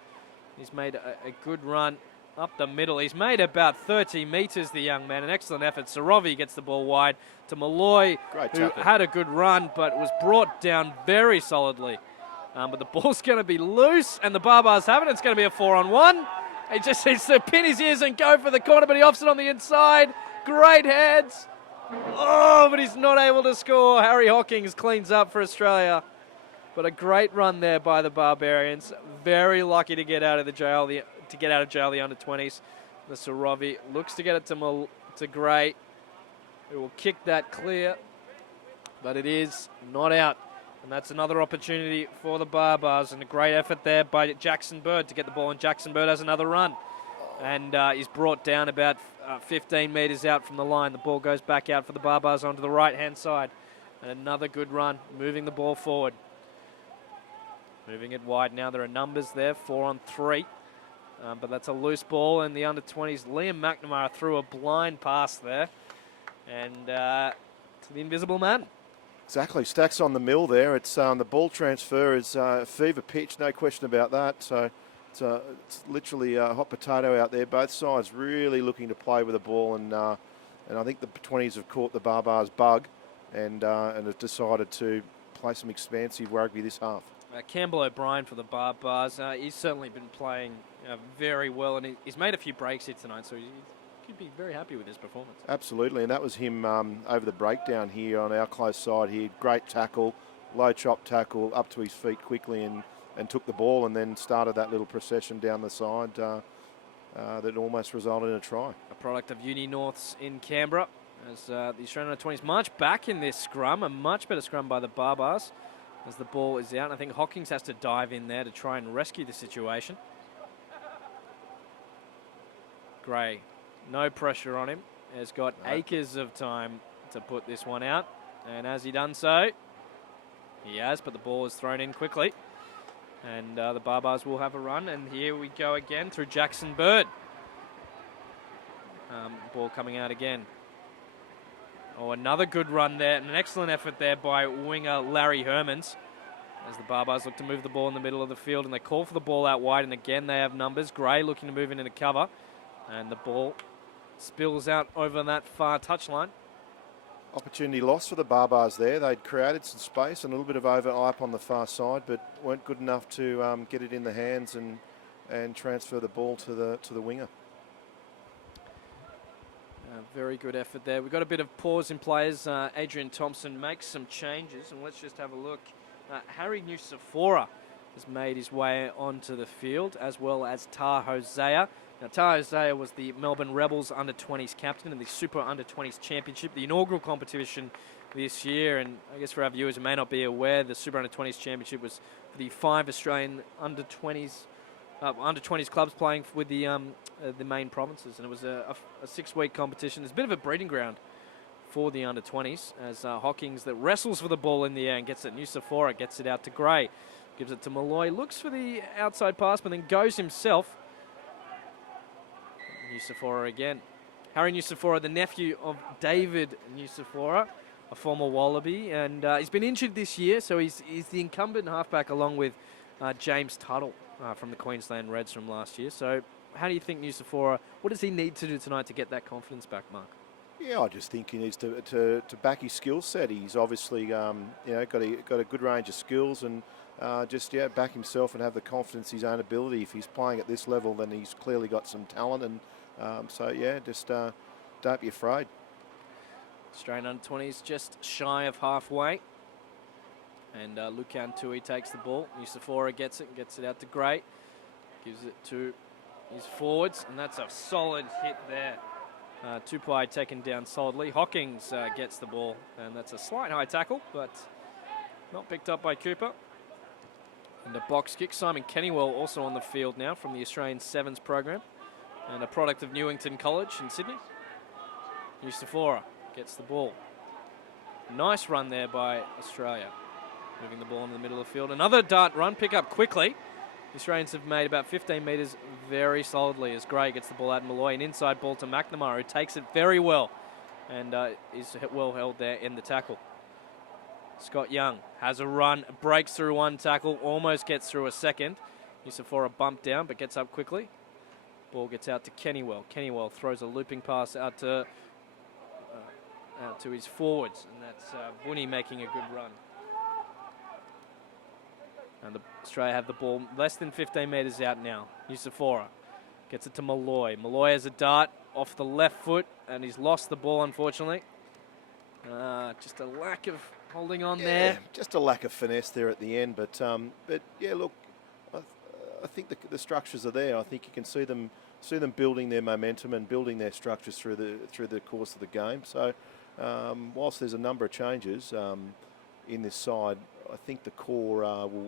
He's made a good run up the middle. He's made about 30 metres, the young man. An excellent effort. Sorovi gets the ball wide to Malloy, who had a good run, but was brought down very solidly But the ball's going to be loose, and the Barbars have it. It's going to be a 4-on-1. He just needs to pin his ears and go for the corner, but he offs it on the inside. Great heads. Oh, but he's not able to score. Harry Hawkins cleans up for Australia. But a great run there by the Barbarians. Very lucky to get out of jail the under-20s. The Sorovi looks to get it to Gray, who will kick that clear, but it is not out. And that's another opportunity for the Barbars, and a great effort there by Jackson Bird to get the ball, and Jackson Bird has another run. And he's brought down about 15 metres out from the line. The ball goes back out for the Barbars onto the right-hand side. And another good run, moving the ball forward. Moving it wide now. There are numbers there, 4-on-3. But that's a loose ball, and the under-20s, Liam McNamara threw a blind pass there. And to the invisible man. Exactly, Stacks on the mill there. It's the ball transfer is fever pitch, no question about that. So it's literally a hot potato out there. Both sides really looking to play with the ball, and I think the 20s have caught the Barbars bug, and have decided to play some expansive rugby this half. Campbell O'Brien for the Barbars. He's certainly been playing very well, and he's made a few breaks here tonight, so he could be very happy with his performance. Absolutely, and that was him over the breakdown here on our close side here. Great tackle, low chop tackle, up to his feet quickly and took the ball, and then started that little procession down the side that almost resulted in a try. A product of Uni Norths in Canberra, as the Australian under-20s march back in this scrum. A much better scrum by the Barbars as the ball is out. I think Hawkins has to dive in there to try and rescue the situation. Gray, no pressure on him. Has got acres of time to put this one out. And has he done so? He has, but the ball is thrown in quickly. And the Barbars will have a run. And here we go again through Jackson Bird. Ball coming out again. Oh, another good run there. And an excellent effort there by winger Larry Hermans. As the Barbars look to move the ball in the middle of the field. And they call for the ball out wide. And again, they have numbers. Gray looking to move into cover. And the ball spills out over that far touchline. Opportunity lost for the Barbars there. They'd created some space and a little bit of overlap on the far side, but weren't good enough to get it in the hands and transfer the ball to the winger. Very good effort there. We've got a bit of pause in players. Adrian Thompson makes some changes, and let's just have a look. Harry Nusafora has made his way onto the field, as well as Tar Hosea. Now, Tar Hosea was the Melbourne Rebels under-20s captain in the Super Under-20s Championship, the inaugural competition this year. And I guess for our viewers who may not be aware, the Super Under-20s Championship was for the 5 Australian under-20s clubs playing with the main provinces. And it was a 6-week competition. It's a bit of a breeding ground for the under-20s, as Hawkins that wrestles for the ball in the air and gets it. Nusafora gets it out to Gray. Gives it to Malloy. Looks for the outside pass, but then goes himself. Nusafora again. Harry Nusafora, the nephew of David Nusafora, a former Wallaby, and he's been injured this year, so he's the incumbent halfback along with James Tuttle from the Queensland Reds from last year. So how do you think Nusafora, what does he need to do tonight to get that confidence back, Mark? Yeah, I just think he needs to back his skill set. He's obviously got a good range of skills, and back himself and have the confidence in his own ability. If he's playing at this level, then he's clearly got some talent, and don't be afraid. Australian under-20s just shy of halfway. And Lucan Tui takes the ball. Nusafora gets it out to Gray. Gives it to his forwards, and that's a solid hit there. Tupai taken down solidly. Hawkins gets the ball, and that's a slight high tackle, but not picked up by Cooper. And a box kick. Simon Kennywell also on the field now from the Australian Sevens program, and a product of Newington College in Sydney. Nusafora gets the ball. Nice run there by Australia. Moving the ball in the middle of the field. Another dart run, pick up quickly. The Australians have made about 15 metres very solidly as Gray gets the ball out. Malloy, an inside ball to McNamara, who takes it very well and is well held there in the tackle. Scott Young has a run, breaks through one tackle, almost gets through a second. Nusafora bumped down but gets up quickly. Ball gets out to Kennywell. Kennywell throws a looping pass out to his forwards, and that's Booney making a good run. And Australia have the ball less than 15 metres out now. Yusufora gets it to Malloy. Malloy has a dart off the left foot, and he's lost the ball, unfortunately. Just a lack of holding on there. Just a lack of finesse there at the end. But yeah, look, I think the structures are there. I think you can see them building their momentum and building their structures through the course of the game. So whilst there's a number of changes in this side, I think the core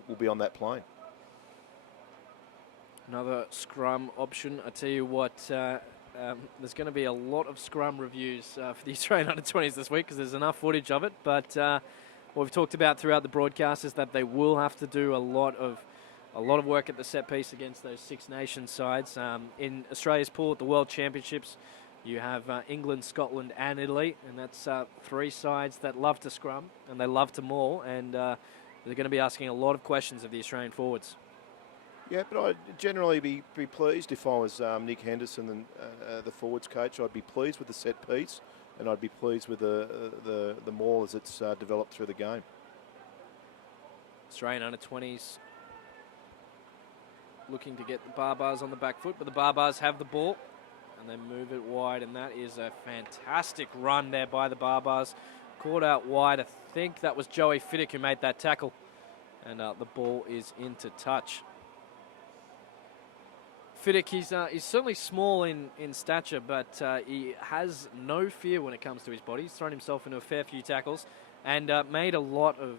will be on that plane. Another scrum option. I tell you what, there's going to be a lot of scrum reviews for the Australian under-20s this week because there's enough footage of it. But what we've talked about throughout the broadcast is that they will have to do a lot of work at the set piece against those Six Nations sides. In Australia's pool at the World Championships, you have England, Scotland and Italy, and that's 3 sides that love to scrum and they love to maul, and they're going to be asking a lot of questions of the Australian forwards. Yeah, but I'd generally be pleased if I was Nick Henderson and the forwards coach. I'd be pleased with the set piece, and I'd be pleased with the maul as it's developed through the game. Australian under-20s looking to get the Barbars on the back foot, but the Barbars have the ball and they move it wide, and that is a fantastic run there by the Barbars. Caught out wide. I think that was Joey Fiddick who made that tackle, and the ball is into touch. Fiddick, he's certainly small in stature, but he has no fear when it comes to his body. He's thrown himself into a fair few tackles and made a lot of,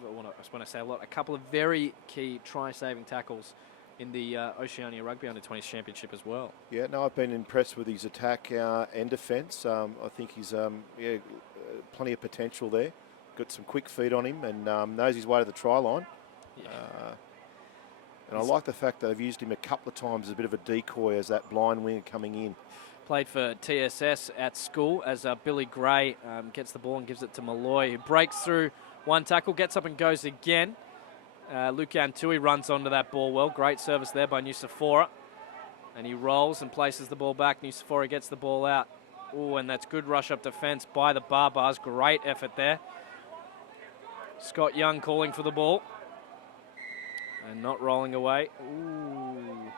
when I say a lot, a couple of very key try-saving tackles in the Oceania Rugby Under-20s Championship as well. Yeah, no, I've been impressed with his attack and defence. I think he's plenty of potential there. Got some quick feet on him and knows his way to the try line. Yeah. And I like the fact that they've used him a couple of times as a bit of a decoy as that blind winger coming in. Played for TSS at school as Billy Gray gets the ball and gives it to Malloy, who breaks through one tackle, gets up and goes again. Lucan Tui runs onto that ball well. Great service there by Nusafora. And he rolls and places the ball back. Nusafora gets the ball out. Oh, and that's good rush up defence by the Barbars. Great effort there. Scott Young calling for the ball. And not rolling away. Ooh.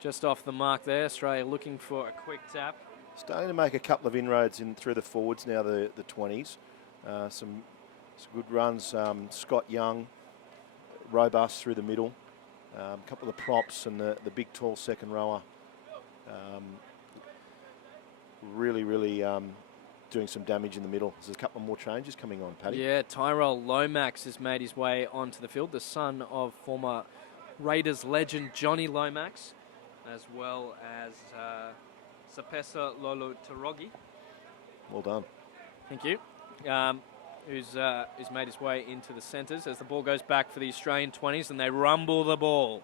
Just off the mark there. Australia looking for a quick tap. Starting to make a couple of inroads in through the forwards now, the 20s. Some good runs. Scott Young, robust through the middle. A couple of the props and the big, tall second rower. Really doing some damage in the middle. There's a couple more changes coming on, Paddy. Yeah, Tyrell Lomax has made his way onto the field, the son of former Raiders legend Johnny Lomax, as well as Sapesa Lolo Tarogi. Well done. Thank you. Who's made his way into the centres as the ball goes back for the Australian 20s, and they rumble the ball.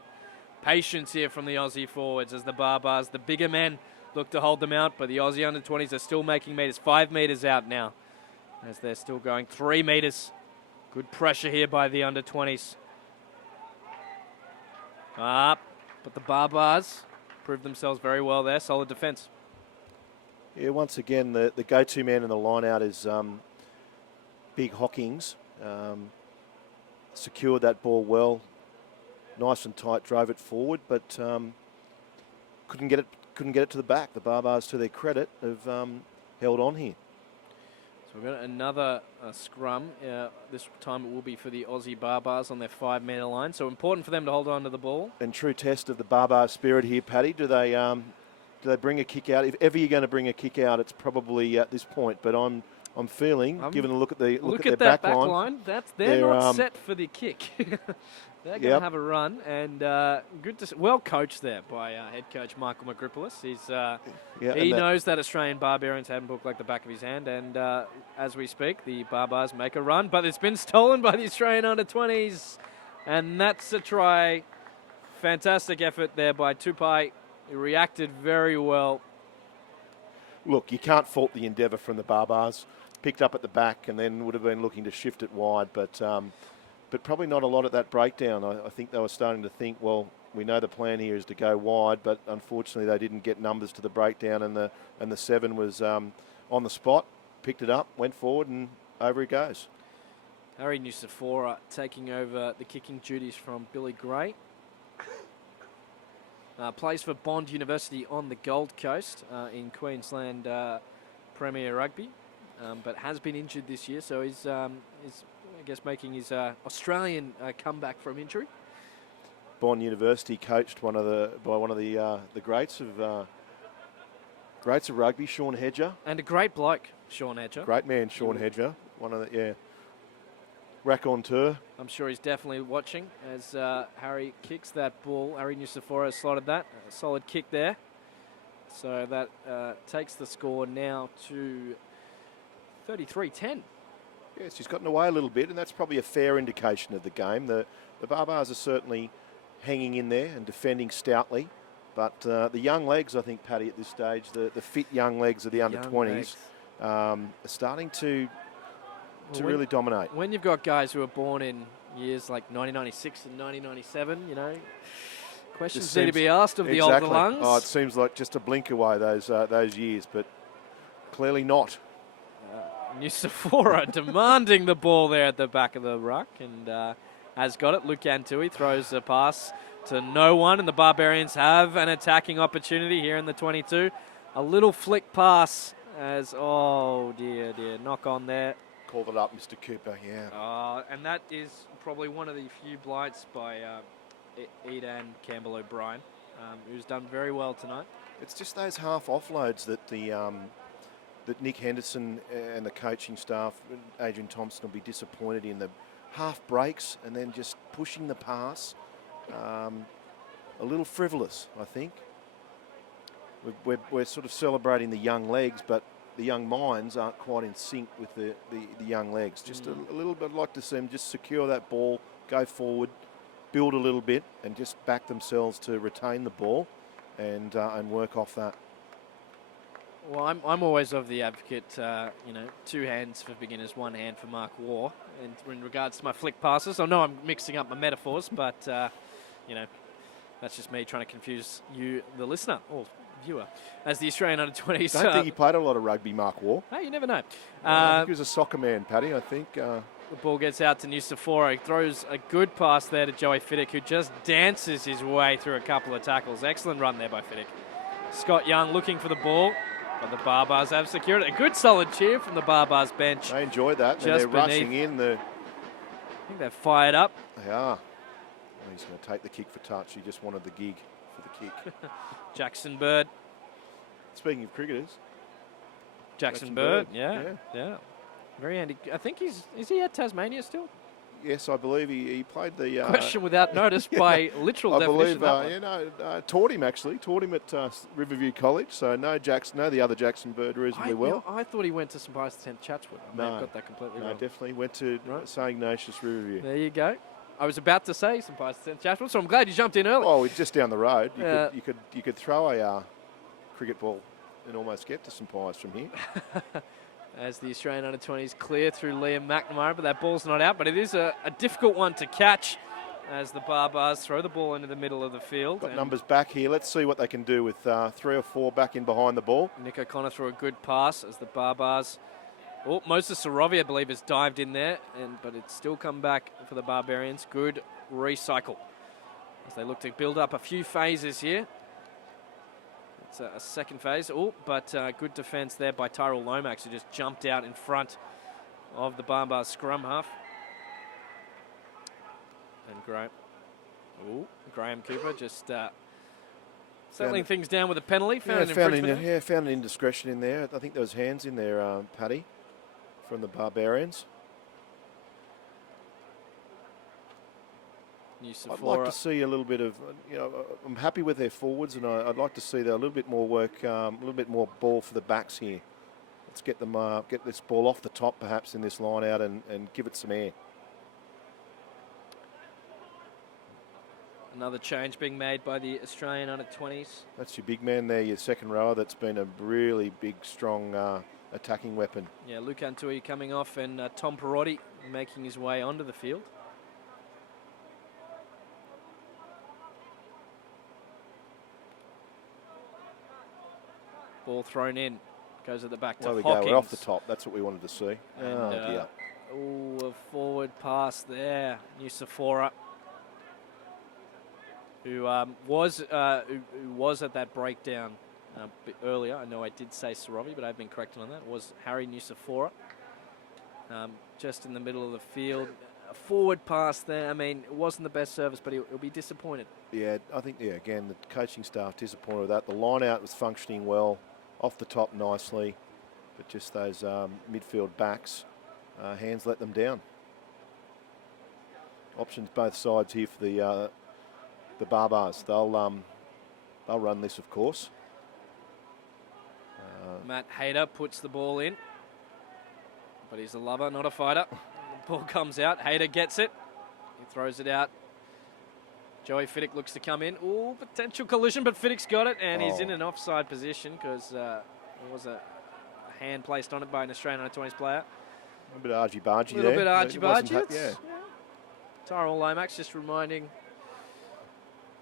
Patience here from the Aussie forwards as the Barbars, the bigger men, look to hold them out, but the Aussie under-20s are still making metres. 5 metres out now as they're still going 3 metres. Good pressure here by the under-20s. But the Barbars proved themselves very well there. Solid defence. Yeah, once again, the go-to man in the line-out is Big Hawkins. Secured that ball well. Nice and tight, drove it forward, but couldn't get it to the back. The Barbars, to their credit, have held on here. So we've got another scrum. This time it will be for the Aussie Barbars on their 5 metre line. So important for them to hold on to the ball. And true test of the Barbar spirit here, Paddy. Do they bring a kick out? If ever you're going to bring a kick out, it's probably at this point. But I'm feeling, given a look at their back line, they're not set for the kick. They're going to have a run, and well coached there by head coach Michael Magripolis. He knows that Australian Barbarians haven't booked like the back of his hand, and as we speak, the Barbars make a run, but it's been stolen by the Australian under-20s, and that's a try. Fantastic effort there by Tupai. He reacted very well. Look, you can't fault the endeavour from the Barbars. Picked up at the back and then would have been looking to shift it wide, but probably not a lot at that breakdown. I think they were starting to think, well, we know the plan here is to go wide, but unfortunately they didn't get numbers to the breakdown, and the 7 was on the spot, picked it up, went forward, and over he goes. Harry Nusafora taking over the kicking duties from Billy Gray. Plays for Bond University on the Gold Coast in Queensland Premier Rugby, but has been injured this year, so he's I guess making his Australian comeback from injury. Bond University coached by one of the greats of rugby, Sean Hedger. And a great bloke, Sean Hedger. Great man, Sean Hedger. One of the raconteur. I'm sure he's definitely watching as Harry kicks that ball. Harry Nusafora slotted that. A solid kick there. So that takes the score now to 33-10. Yes, he's gotten away a little bit, and that's probably a fair indication of the game. The Barbars are certainly hanging in there and defending stoutly. But the young legs, I think, Paddy, at this stage, the fit young legs of the under-20s are starting to really dominate. When you've got guys who are born in years like 1996 and 1997, you know, questions need to be asked of the older lungs. Oh, it seems like just a blink away, those years, but clearly not. Nusafora demanding the ball there at the back of the ruck and has got it. Luke Antui throws a pass to no one, and the Barbarians have an attacking opportunity here in the 22. A little flick pass as, oh dear, knock on there. Called it up, Mr. Cooper, yeah. And that is probably one of the few blights by Edan Campbell O'Brien, who's done very well tonight. It's just those half offloads that that Nick Henderson and the coaching staff, Adrian Thompson, will be disappointed in. The half breaks and then just pushing the pass. A little frivolous, I think. We're sort of celebrating the young legs, but the young minds aren't quite in sync with the young legs. Just a little bit, I'd like to see them just secure that ball, go forward, build a little bit, and just back themselves to retain the ball and work off that. Well, I'm always of the advocate, 2 hands for beginners, 1 hand for Mark Waugh. And in regards to my flick passes, I know I'm mixing up my metaphors, but, that's just me trying to confuse you, the listener, or viewer, as the Australian under-20s. I don't think he played a lot of rugby, Mark Waugh. Hey, you never know. I think he was a soccer man, Paddy, I think. The ball gets out to Nusafora. He throws a good pass there to Joey Fiddick, who just dances his way through a couple of tackles. Excellent run there by Fiddick. Scott Young looking for the ball. But the Barbars have secured it. A good solid cheer from the Barbars bench. They enjoyed that. Just they're rushing in. I think they're fired up. They are. Oh, he's going to take the kick for touch. He just wanted the gig for the kick. Jackson Bird. Speaking of cricketers. Jackson Bird. Yeah. Very handy. I think is he at Tasmania still? Yes, I believe he played the... Question without notice by literal definition. I believe, taught him at Riverview College, so know the other Jackson Bird reasonably well. I thought he went to St Pius X Chatswood. I may have got that completely wrong. No, definitely went to St Ignatius Riverview. There you go. I was about to say St Pius X Chatswood, so I'm glad you jumped in early. Oh, it's just down the road. You could throw a cricket ball and almost get to St Pius from here. As the Australian under-20s clear through Liam McNamara, but that ball's not out. But it is a difficult one to catch as the Barbars throw the ball into the middle of the field. Got numbers back here. Let's see what they can do with 3 or 4 back in behind the ball. Nick O'Connor threw a good pass as the Barbars... Oh, Moses Saravi, I believe, has dived in there, but it's still come back for the Barbarians. Good recycle as they look to build up a few phases here. It's a second phase. Oh, but good defence there by Tyrell Lomax, who just jumped out in front of the Barbars scrum half. And Graham Cooper just settling things down with a penalty. Found an indiscretion in there. I think there was hands in there, Paddy, from the Barbarians. I'd like to see a little bit of, I'm happy with their forwards, and I'd like to see a little bit more work, a little bit more ball for the backs here. Let's get them, get this ball off the top perhaps in this line out and give it some air. Another change being made by the Australian under-20s. That's your big man there, your second rower. That's been a really big, strong attacking weapon. Yeah, Luke Antui coming off and Tom Perotti making his way onto the field. Ball thrown in, goes at the back to There we Hawkins. go, we're off the top. That's what we wanted to see. And, dear. a forward pass there. Nusafora, who was at that breakdown a bit earlier. I know I did say Sorovi, but I've been corrected on that. It was Harry Nusafora, just in the middle of the field. A forward pass there. I mean, it wasn't the best service, but he'll be disappointed. Yeah, I think, again, the coaching staff disappointed with that. The line out was functioning well, off the top nicely, but just those midfield backs, hands let them down. Options both sides here for the Barbars. They'll run this, of course. Matt Hayter puts the ball in, but he's a lover, not a fighter. The ball comes out. Hayter gets it. He throws it out. Joey Fiddick looks to come in. Ooh, potential collision, but Fiddick's got it, and he's in an offside position because there was a hand placed on it by an Australian under-20s player. A bit argy-bargy there. A little bit argy-bargy. Yeah. Tyrell Lomax just reminding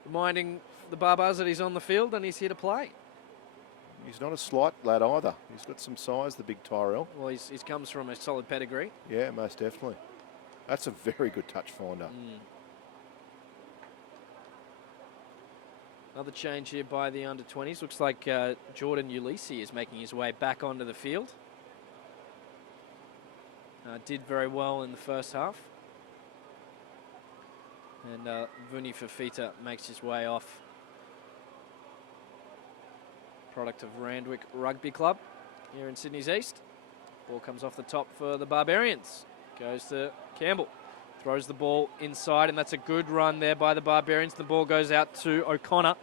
the Barbars that he's on the field and he's here to play. He's not a slight lad either. He's got some size, the big Tyrell. Well, he comes from a solid pedigree. Yeah, most definitely. That's a very good touch finder. Another change here by the under-20s. Looks like Jordan Ulisi is making his way back onto the field. Did very well in the first half. And Vuni Fafita makes his way off. Product of Randwick Rugby Club here in Sydney's East. Ball comes off the top for the Barbarians. Goes to Campbell. Throws the ball inside, and that's a good run there by the Barbarians. The ball goes out to O'Connor,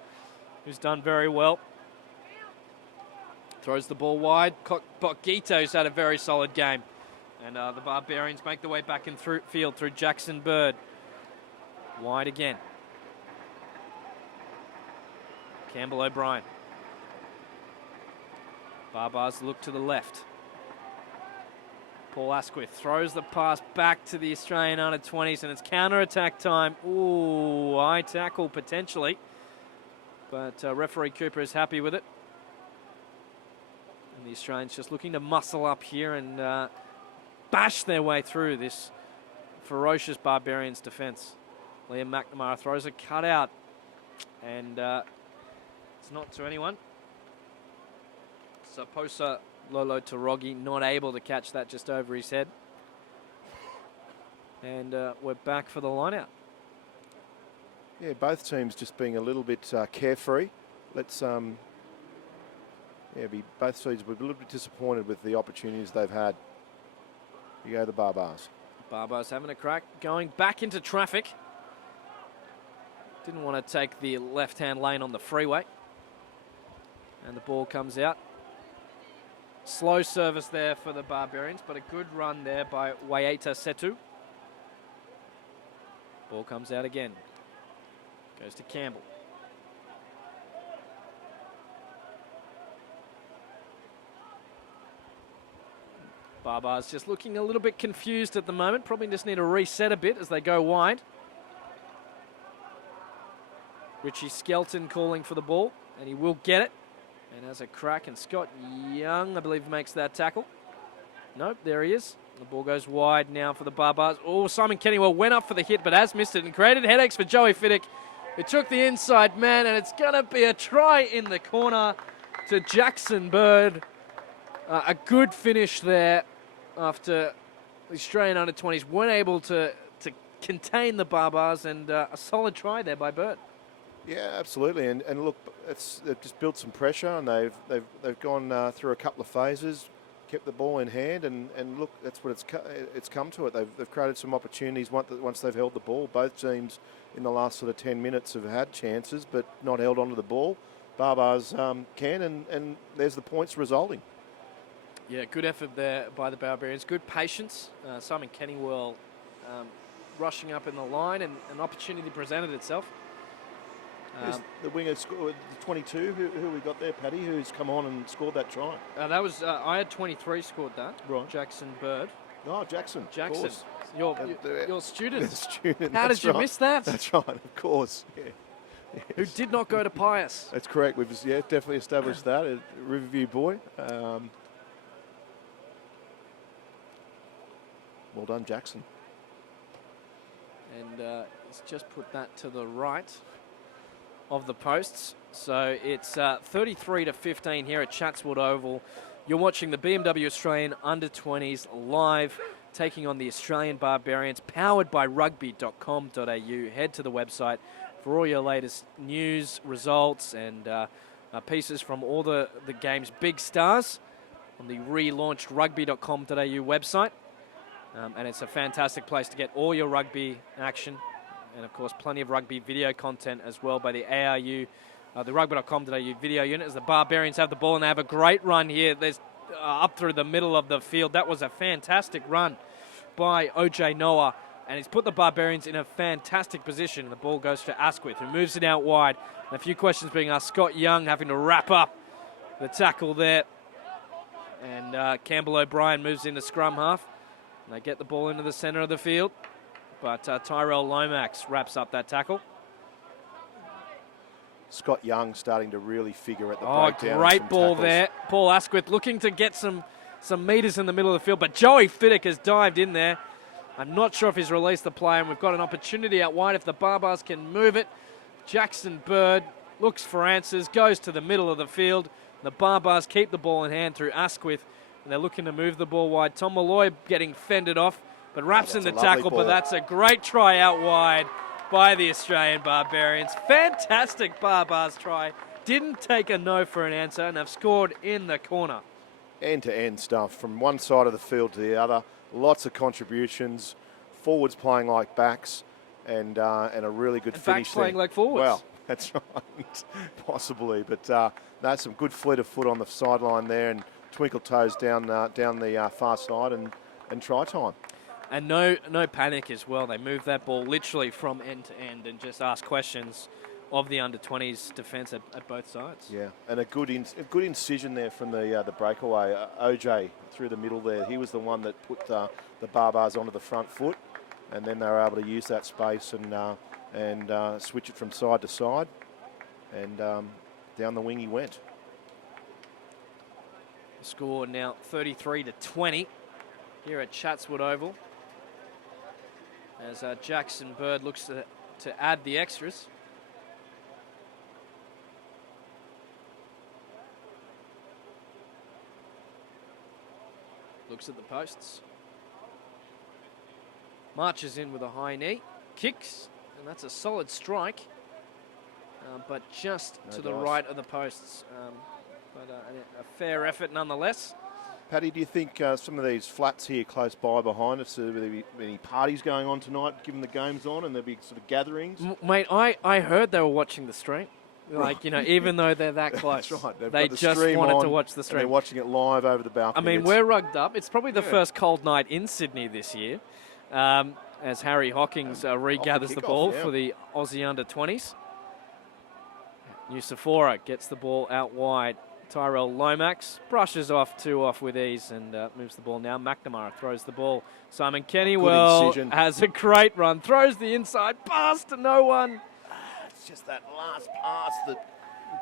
who's done very well. Throws the ball wide. Bokito's had a very solid game. And the Barbarians make their way back in field through Jackson Bird. Wide again. Campbell O'Brien. Barbars look to the left. Paul Asquith throws the pass back to the Australian under-20s, and it's counter-attack time. Ooh, high tackle potentially. But referee Cooper is happy with it. And the Australians just looking to muscle up here and bash their way through this ferocious Barbarians defence. Liam McNamara throws a cutout, and it's not to anyone. Saposa Lolo Tarogi not able to catch that just over his head. And we're back for the line-out. Yeah, both teams just being a little bit carefree. Let's both sides were a little bit disappointed with the opportunities they've had. You go the Barbars. Barbars having a crack, going back into traffic. Didn't want to take the left-hand lane on the freeway. And the ball comes out. Slow service there for the Barbarians, but a good run there by Waieta Setu. Ball comes out again. Goes to Campbell. Barbars just looking a little bit confused at the moment. Probably just need to reset a bit as they go wide. Richie Skelton calling for the ball, and he will get it. And has a crack, and Scott Young, I believe, makes that tackle. Nope, there he is. The ball goes wide now for the Barbars. Oh, Simon Kennywell went up for the hit, but has missed it and created headaches for Joey Fiddick. It took the inside man, and it's going to be a try in the corner to Jackson Bird. A good finish there after the Australian under-20s weren't able to contain the Barbars, and a solid try there by Bird. Yeah, absolutely. And look, they've just built some pressure, and they've gone through a couple of phases, kept the ball in hand, and look, that's what it's come to it. They've created some opportunities once they've held the ball. Both teams in the last sort of 10 minutes have had chances, but not held onto the ball. Barbars can, and there's the points resulting. Yeah, good effort there by the Barbarians. Good patience. Simon Kennywell rushing up in the line, and an opportunity presented itself. The winger scored the 22. Who we got there, Paddy? Who's come on and scored that try? That was I had 23 scored that. Right. Jackson Bird. Oh, Jackson. Jackson. Your student. The student. How did you miss that? That's right. Of course. Yeah. Yes. Who did not go to Pius. That's correct. We've definitely established that. A Riverview boy. Well done, Jackson. And he's just put that to the right of the posts. So it's 33-15 here at Chatswood Oval. You're watching the BMW Australian Under-20s live, taking on the Australian Barbarians, powered by Rugby.com.au. Head to the website for all your latest news, results, and pieces from all the game's big stars on the relaunched Rugby.com.au website. And it's a fantastic place to get all your rugby action, and of course plenty of rugby video content as well by the ARU, the Rugby.com.au video unit, as the Barbarians have the ball and they have a great run here. There's up through the middle of the field. That was a fantastic run by OJ Noah, and he's put the Barbarians in a fantastic position. The ball goes to Asquith, who moves it out wide. And a few questions being asked. Scott Young having to wrap up the tackle there, and Campbell O'Brien moves into scrum half. They get the ball into the centre of the field, but Tyrell Lomax wraps up that tackle. Scott Young starting to really figure at the breakdown. Oh, great ball tackles there. Paul Asquith looking to get some metres in the middle of the field, but Joey Fiddick has dived in there. I'm not sure if he's released the play, and we've got an opportunity out wide if the Barbars can move it. Jackson Bird looks for answers, goes to the middle of the field. The Barbars keep the ball in hand through Asquith, and they're looking to move the ball wide. Tom Malloy getting fended off, but wraps in the tackle, but that's a great try out wide by the Australian Barbarians. Fantastic Barbars try. Didn't take a no for an answer, and have scored in the corner. End-to-end stuff from one side of the field to the other. Lots of contributions. Forwards playing like backs, and a really good finish. Backs playing like forwards. Well, that's right, possibly. But that's some good fleet of foot on the sideline there, and twinkle toes down the far side, and try time. And no panic as well. They move that ball literally from end to end and just ask questions of the under-20s defence at both sides. Yeah, and a good incision there from the breakaway. OJ through the middle there. He was the one that put the Barbars onto the front foot, and then they were able to use that space and switch it from side to side, and down the wing he went. Score now 33-20 here at Chatswood Oval, as Jackson Bird looks to add the extras. Looks at the posts. Marches in with a high knee. Kicks, and that's a solid strike, but just to the right of the posts. But a fair effort nonetheless. Paddy, do you think some of these flats here close by behind us, will there be any parties going on tonight given the game's on, and there'll be sort of gatherings? Mate, I heard they were watching the stream. Like, you know, even though they're that close, that's right. They just wanted to watch the stream. They're watching it live over the balcony. I mean, we're rugged up. It's probably the first cold night in Sydney this year, as Harry Hockings regathers the ball for the Aussie under-20s. Nusafora gets the ball out wide. Tyrell Lomax brushes off with ease and moves the ball now. McNamara throws the ball. Simon Kennywell has a great run. Throws the inside pass to no one. It's just that last pass that...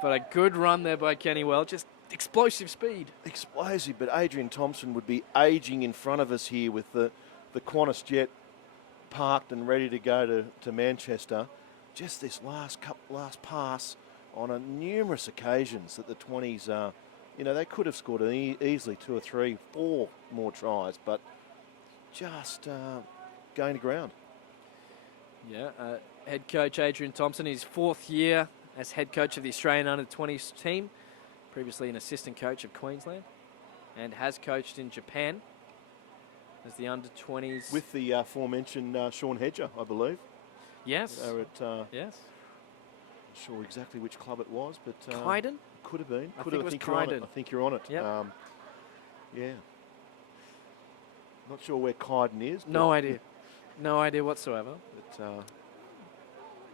But a good run there by Kennywell. Just explosive speed. Explosive, but Adrian Thompson would be aging in front of us here with the Qantas jet parked and ready to go to Manchester. Just this last pass on numerous occasions that the 20s, they could have scored easily 2 or 3, 4 more tries, but just going to ground. Yeah, head coach Adrian Thompson, his 4th year as head coach of the Australian under-20s team, previously an assistant coach of Queensland, and has coached in Japan as the under-20s. With the aforementioned Sean Hedger, I believe. Yes. Yes. Not sure exactly which club it was, but Kyden? Could have been. I think it was Kyden. I think you're on it. Yep. Yeah. Not sure where Kyden is. No idea. No idea whatsoever.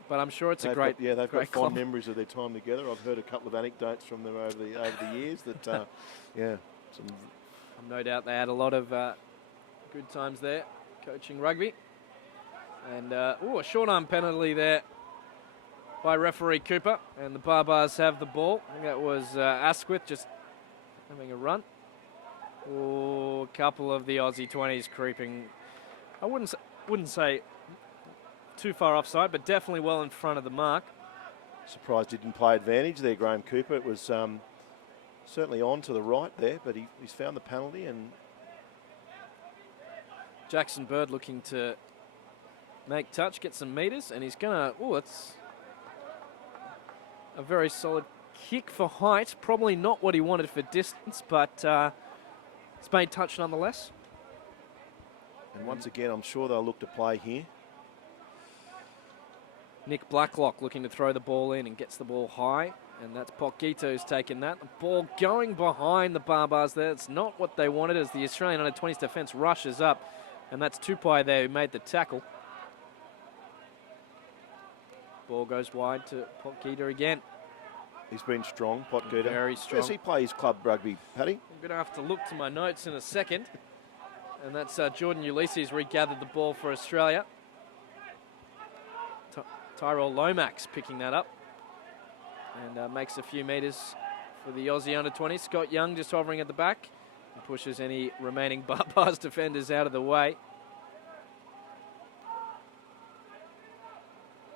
But I'm sure it's a great. Yeah, they've got club. fond memories of their time together. I've heard a couple of anecdotes from them over the years. That no doubt they had a lot of good times there, coaching rugby. And a short arm penalty there by referee Cooper, and the Barbars have the ball. I think that was Asquith just having a run. A couple of the Aussie 20s creeping I wouldn't say too far offside, but definitely well in front of the mark. Surprised he didn't play advantage there, Graham Cooper. It was certainly on to the right there, but he's found the penalty. And Jackson Bird looking to make touch, get some metres, and he's going to... Oh, it's a very solid kick for height. Probably not what he wanted for distance, but it's made touch nonetheless. And once again, I'm sure they'll look to play here. Nick Blacklock looking to throw the ball in and gets the ball high. And that's Pokito who's taken that. The ball going behind the Barbars there. It's not what they wanted as the Australian under-20s defence rushes up. And that's Tupai there who made the tackle. Ball goes wide to Pokito again. He's been strong, Potgieter. Very strong. Where's he play his club rugby, Paddy? I'm going to have to look to my notes in a second. And that's Jordan Ulysses regathered the ball for Australia. Tyrell Lomax picking that up. And makes a few metres for the Aussie under-20. Scott Young just hovering at the back. And pushes any remaining Barbars defenders out of the way.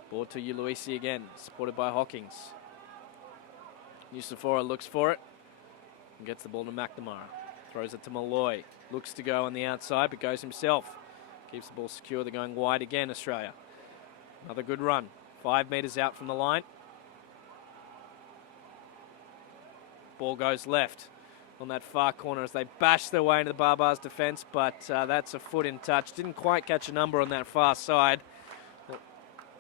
Ball to Ulysses again, supported by Hawkins. Nusafora looks for it and gets the ball to McNamara. Throws it to Malloy. Looks to go on the outside, but goes himself. Keeps the ball secure. They're going wide again, Australia. Another good run. 5 metres out from the line. Ball goes left on that far corner as they bash their way into the Barbars' defence, but that's a foot in touch. Didn't quite catch a number on that far side.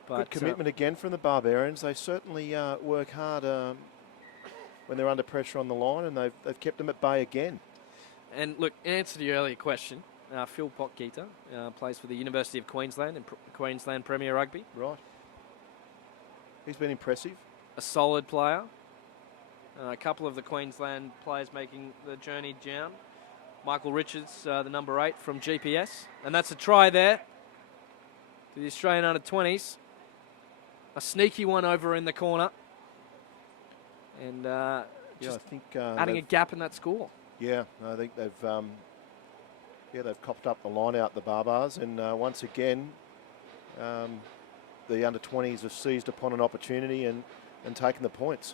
But, good commitment again from the Barbarians. They certainly work hard when they're under pressure on the line, and they've kept them at bay again. And look, in answer to your earlier question, Phil Potgieter plays for the University of Queensland in Queensland Premier Rugby. Right. He's been impressive. A solid player. A couple of the Queensland players making the journey down. Michael Richards, the number 8 from GPS. And that's a try there to the Australian under-20s. A sneaky one over in the corner. And I think adding a gap in that score. Yeah, I think they've copped up the line out, the Barbars, and once again, the under-20s have seized upon an opportunity and taken the points.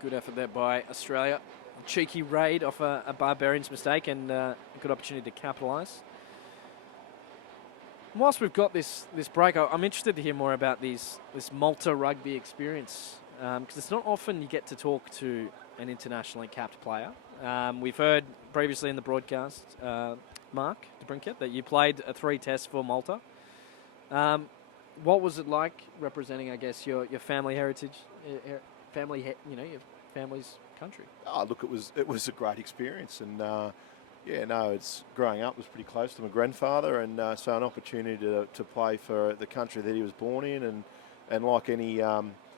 Good effort there by Australia. A cheeky raid off a Barbarians mistake and a good opportunity to capitalise. Whilst we've got this break, I'm interested to hear more about this Malta rugby experience because it's not often you get to talk to an internationally capped player. We've heard previously in the broadcast, Mark DeBrinket, that you played a 3 tests for Malta. What was it like representing, I guess, your family heritage, your family's country? Oh, look, it was a great experience, and it's growing up was pretty close to my grandfather, and so an opportunity to play for the country that he was born in, and like any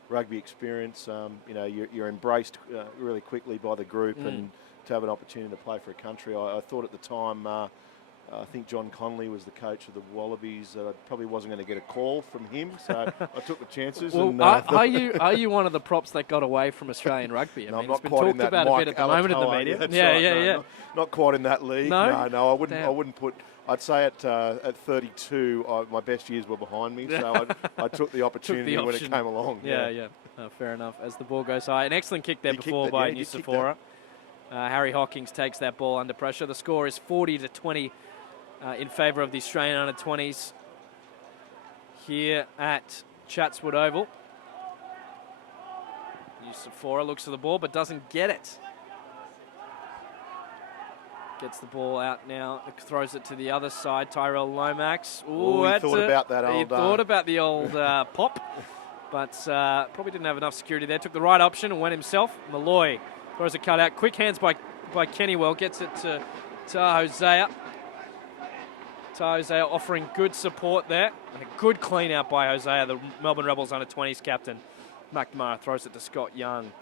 rugby experience, you're embraced really quickly by the group, and to have an opportunity to play for a country. I thought at the time, I think John Connolly was the coach of the Wallabies. I probably wasn't going to get a call from him, so I took the chances. Well, and, are you one of the props that got away from Australian rugby? I mean, it's been talked about a bit at the moment in the media. Yeah. Not quite in that league. No, I wouldn't. Damn. I wouldn't put. I'd say at 32, my best years were behind me, so I took the opportunity when it came along. Yeah. Fair enough. As the ball goes high, an excellent kick there before by Nusafora. Harry Hawkins takes that ball under pressure. The score is 40-20 in favour of the Australian under-20s here at Chatswood Oval. Nusafora looks for the ball but doesn't get it. Gets the ball out now, throws it to the other side. Tyrell Lomax. Ooh, he thought about that old... He thought about the old pop, but probably didn't have enough security there. Took the right option and went himself. Malloy throws a cut out. Quick hands by Kennywell. Gets it to Hosea. Hosea offering good support there. And a good clean out by Hosea, the Melbourne Rebels under-20s captain. McNamara throws it to Scott Young.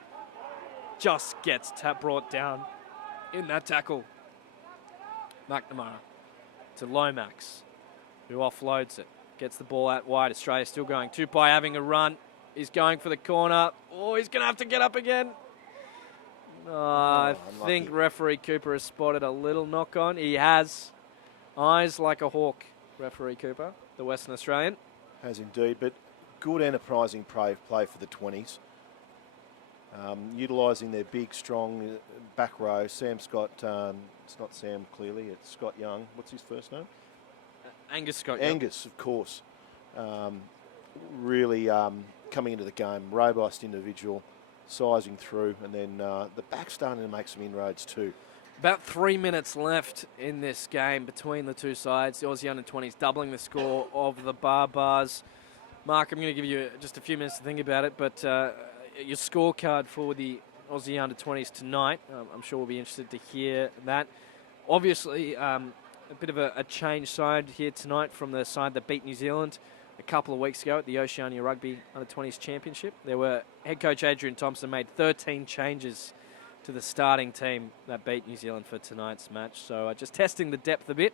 Just gets brought down in that tackle. McNamara to Lomax, who offloads it. Gets the ball out wide. Australia still going. Tupai having a run. He's going for the corner. Oh, he's going to have to get up again. I think referee Cooper has spotted a little knock on. He has. Eyes like a hawk, referee Cooper, the Western Australian. Has indeed, but good enterprising play for the 20s. Utilising their big, strong back row. Sam Scott, it's not Sam clearly, it's Scott Young. What's his first name? Angus Scott. Angus, of course. Really coming into the game, robust individual, sizing through, and then the back starting to make some inroads too. About 3 minutes left in this game between the two sides. The Aussie under-20s doubling the score of the Barbars. Mark, I'm going to give you just a few minutes to think about it, but your scorecard for the Aussie under-20s tonight, I'm sure we'll be interested to hear that. Obviously, a bit of a change side here tonight from the side that beat New Zealand a couple of weeks ago at the Oceania Rugby Under-20s Championship. There were head coach Adrian Thompson made 13 changes to the starting team that beat New Zealand for tonight's match. So just testing the depth a bit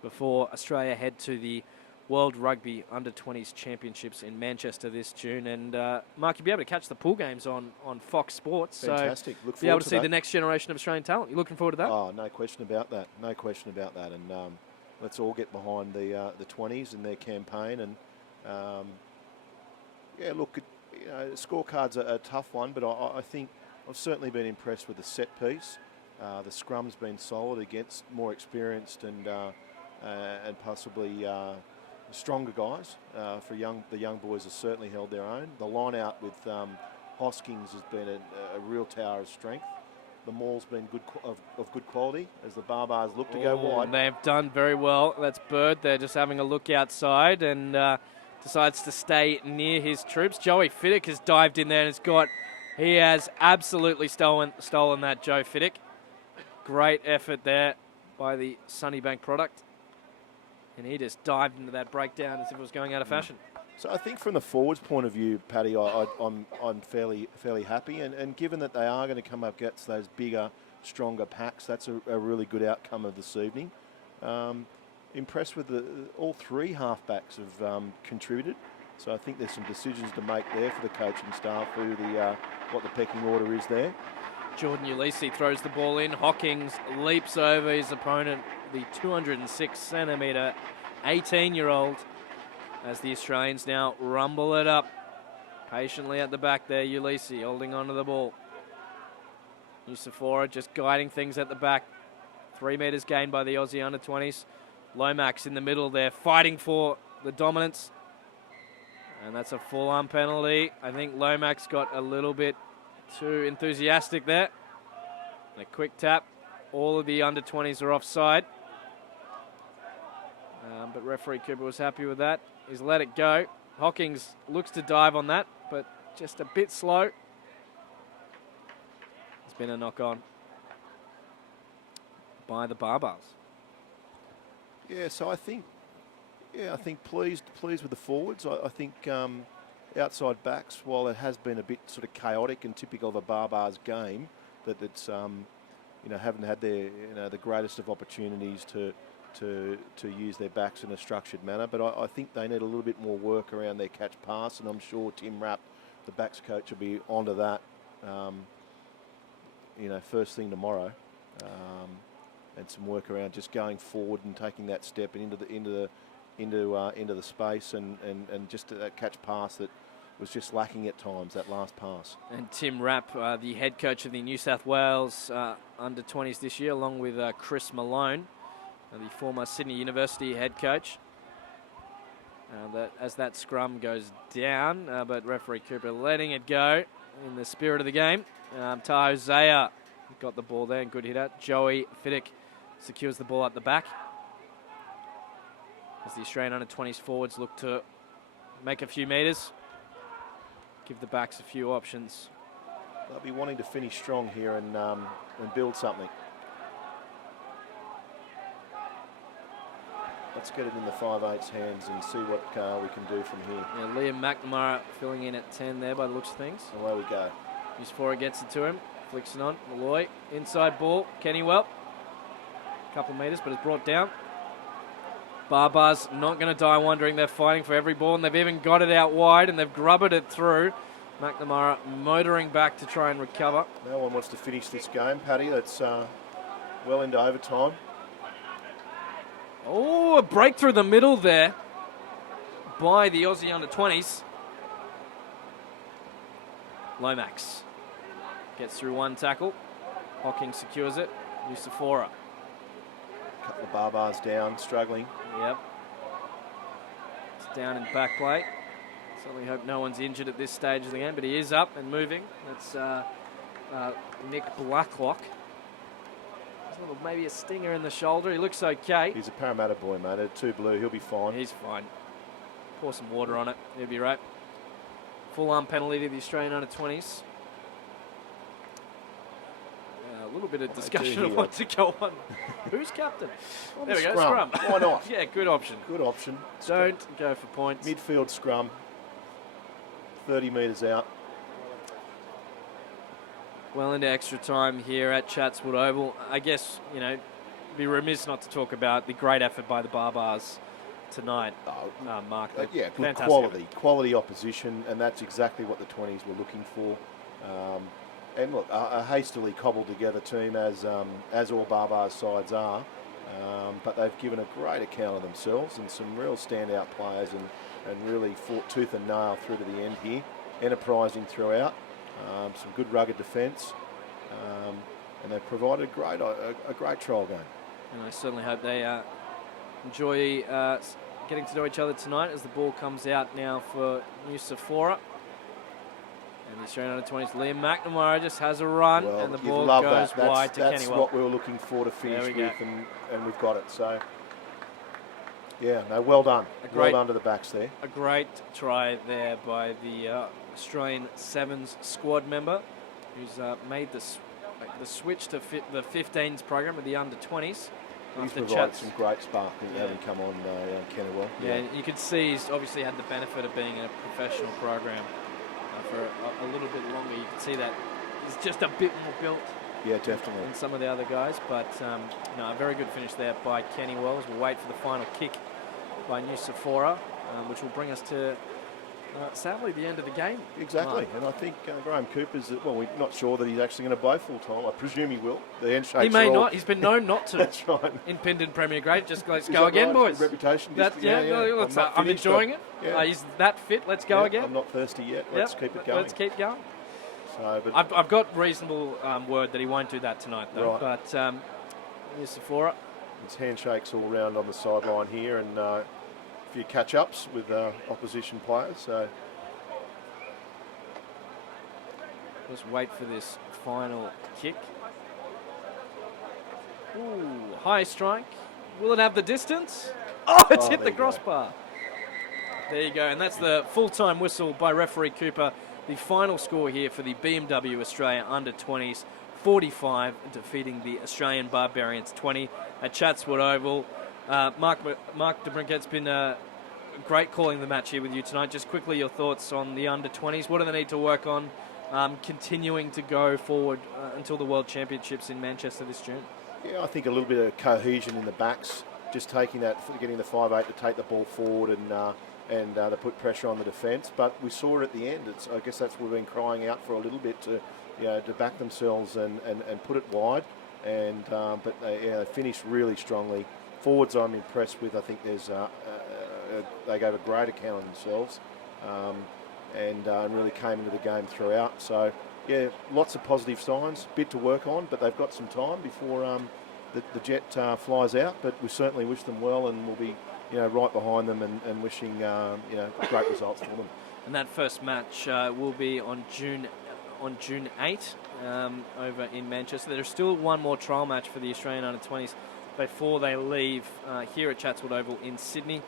before Australia head to the World Rugby Under-20s Championships in Manchester this June. And Mark, you'll be able to catch the pool games on Fox Sports. Fantastic. So Look forward be able to see that. the next generation of Australian talent. You looking forward to that? Oh, no question about that. No question about that. And let's all get behind the 20s and their campaign. And yeah, look, the scorecard's a tough one, but I think I've certainly been impressed with the set piece. The scrum's been solid against more experienced and possibly stronger guys. The young boys have certainly held their own. The line out with Hoskins has been a real tower of strength. The maul's been of good quality as the Barbars look to go wide. They've done very well. That's Bird. They're just having a look outside and decides to stay near his troops. Joey Fiddick has dived in there and he has absolutely stolen that, Joe Fiddick. Great effort there by the Sunnybank product. And he just dived into that breakdown as if it was going out of fashion. So I think from the forwards' point of view, Paddy, I'm fairly happy. And given that they are going to come up against those bigger, stronger packs, that's a really good outcome of this evening. Impressed with all three halfbacks have contributed. So I think there's some decisions to make there for the coaching staff, what the pecking order is there. Jordan Ulysses throws the ball in. Hawkins leaps over his opponent, the 206-centimetre 18-year-old, as the Australians now rumble it up. Patiently at the back there, Ulysses holding onto the ball. Nusafora just guiding things at the back. 3 metres gained by the Aussie under-20s. Lomax in the middle there, fighting for the dominance. And that's a full-arm penalty. I think Lomax got a little bit too enthusiastic there. A quick tap. All of the under-20s are offside. But referee Cooper was happy with that. He's let it go. Hawkins looks to dive on that, but just a bit slow. It's been a knock-on by the Barbars. Yeah, so I think pleased with the forwards. I think outside backs, while it has been a bit sort of chaotic and typical of a Barbars game, that it's haven't had their the greatest of opportunities to use their backs in a structured manner. But I think they need a little bit more work around their catch pass, and I'm sure Tim Rapp, the backs coach, will be onto that. First thing tomorrow. And some work around just going forward and taking that step and into the space and just that catch pass that was just lacking at times, that last pass. And Tim Rapp, the head coach of the New South Wales under-20s this year, along with Chris Malone, the former Sydney University head coach. As that scrum goes down, but referee Cooper letting it go in the spirit of the game. Taho Zaya got the ball there and good hit out. Joey Fiddick secures the ball at the back as the Australian under-20s forwards look to make a few metres, give the backs a few options. They'll be wanting to finish strong here and build something. Let's get it in the 5/8's hands and see what we can do from here. Yeah, Liam McNamara filling in at 10 there by the looks of things. Away we go. Nusafora gets it to him, flicks it on. Malloy, inside ball, Kenny Welp. Couple of metres, but it's brought down. Barbars not going to die wondering. They're fighting for every ball, and they've even got it out wide, and they've grubbered it through. McNamara motoring back to try and recover. No one wants to finish this game, Paddy. That's well into overtime. Oh, a break through the middle there by the Aussie under-20s. Lomax gets through one tackle. Hocking secures it. Yusufora. Couple of barbars down, struggling. Yep. It's down in back plate. Certainly hope no one's injured at this stage of the game, but he is up and moving. That's Nick Blacklock. Maybe a stinger in the shoulder. He looks okay. He's a Parramatta boy, mate. At 2 blue, he'll be fine. He's fine. Pour some water on it. He'll be right. Full-arm penalty to the Australian under-20s. A little bit of discussion of what to go on. Who's captain? Well, there we go, scrum. Why not? Yeah, good option. Good option. Don't go for points. Midfield scrum. 30 metres out. Well into extra time here at Chatswood Oval. I guess, be remiss not to talk about the great effort by the Barbars tonight, Mark. Yeah, good fantastic quality opposition, and that's exactly what the 20s were looking for. And look, a hastily cobbled together team, as all Barbars sides are, but they've given a great account of themselves and some real standout players, and really fought tooth and nail through to the end here, enterprising throughout. Some good rugged defence, and they've provided a great trial game. And I certainly hope they enjoy getting to know each other tonight as the ball comes out now for New Sephora. And the Australian under-20s, Liam McNamara just has a run, Well, and the you ball love goes that. wide to That's Kennywell. what we were looking for to finish There we with, go. and we've got it. So, yeah, no, well done. Well done to the backs there. A great try there by the Australian Sevens squad member, who's made the switch to fit the 15s program with the under-20s. He's provided some great spark having come on Kennywell. Yeah, you could see he's obviously had the benefit of being in a professional program for a little bit longer. You can see that he's just a bit more built. Yeah, definitely. Than some of the other guys, but a very good finish there by Kennywell. We'll wait for the final kick by New Sephora, which will bring us to sadly the end of the game. Exactly, Mark. and I think Graham Cooper's, we're not sure that he's actually going to play full time. I presume he will. The handshakes He may are all- not. He's been known not to. That's right. In Pindon Premier Grade, just let's Is go that again, right? boys. Reputation. I'm enjoying it. Yeah. He's that fit. Let's go again. I'm not thirsty yet. Let's keep it going. Let's keep going. So, but I've got reasonable word that he won't do that tonight, though. Right. But New Sephora. It's handshakes all around on the sideline here, and a few catch-ups with opposition players. So Let's wait for this final kick. Ooh, high strike. Will it have the distance? Oh, it's hit the crossbar. There you go, and that's the full-time whistle by referee Cooper. The final score here for the BMW Australia under-20s, 45, defeating the Australian Barbarians 20 at Chatswood Oval. Mark DeBrinquet's been great calling the match here with you tonight. Just quickly, your thoughts on the under-20s. What do they need to work on continuing to go forward until the World Championships in Manchester this June? yeah, I think a little bit of cohesion in the backs, just taking that, getting the 5'8" to take the ball forward and to put pressure on the defence. But we saw it at the end. I guess that's what we've been crying out for a little bit, to back themselves and put it wide. And but they finished really strongly. Forwards, I'm impressed with. I think there's they gave a great account of themselves and really came into the game throughout. So yeah, lots of positive signs. Bit to work on, but they've got some time before the jet flies out. But we certainly wish them well, and we'll be right behind them and wishing great results for them. And that first match will be on June 8 over in Manchester. There's still one more trial match for the Australian under-20s before they leave here at Chatswood Oval in Sydney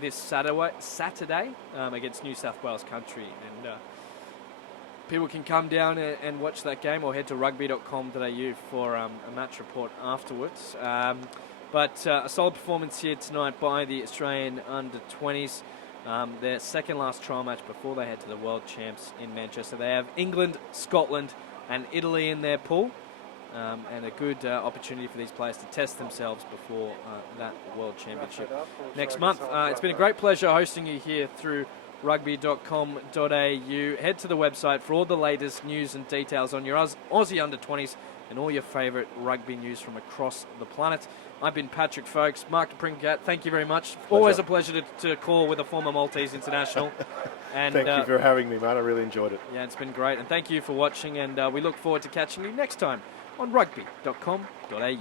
this Saturday against New South Wales Country. And people can come down and watch that game, or head to Rugby.com.au for a match report afterwards. But a solid performance here tonight by the Australian under-20s. Their second last trial match before they head to the World Champs in Manchester. They have England, Scotland and Italy in their pool. And a good opportunity for these players to test themselves before that World Championship next month. It's been a great pleasure hosting you here through Rugby.com.au. Head to the website for all the latest news and details on your Aussie under-20s and all your favourite rugby news from across the planet. I've been Patrick Folkes. Mark Pringat, thank you very much. Always a pleasure to call with a former Maltese international. And Thank you for having me, mate. I really enjoyed it. Yeah, it's been great. And thank you for watching, and we look forward to catching you next time on Rugby.com.au.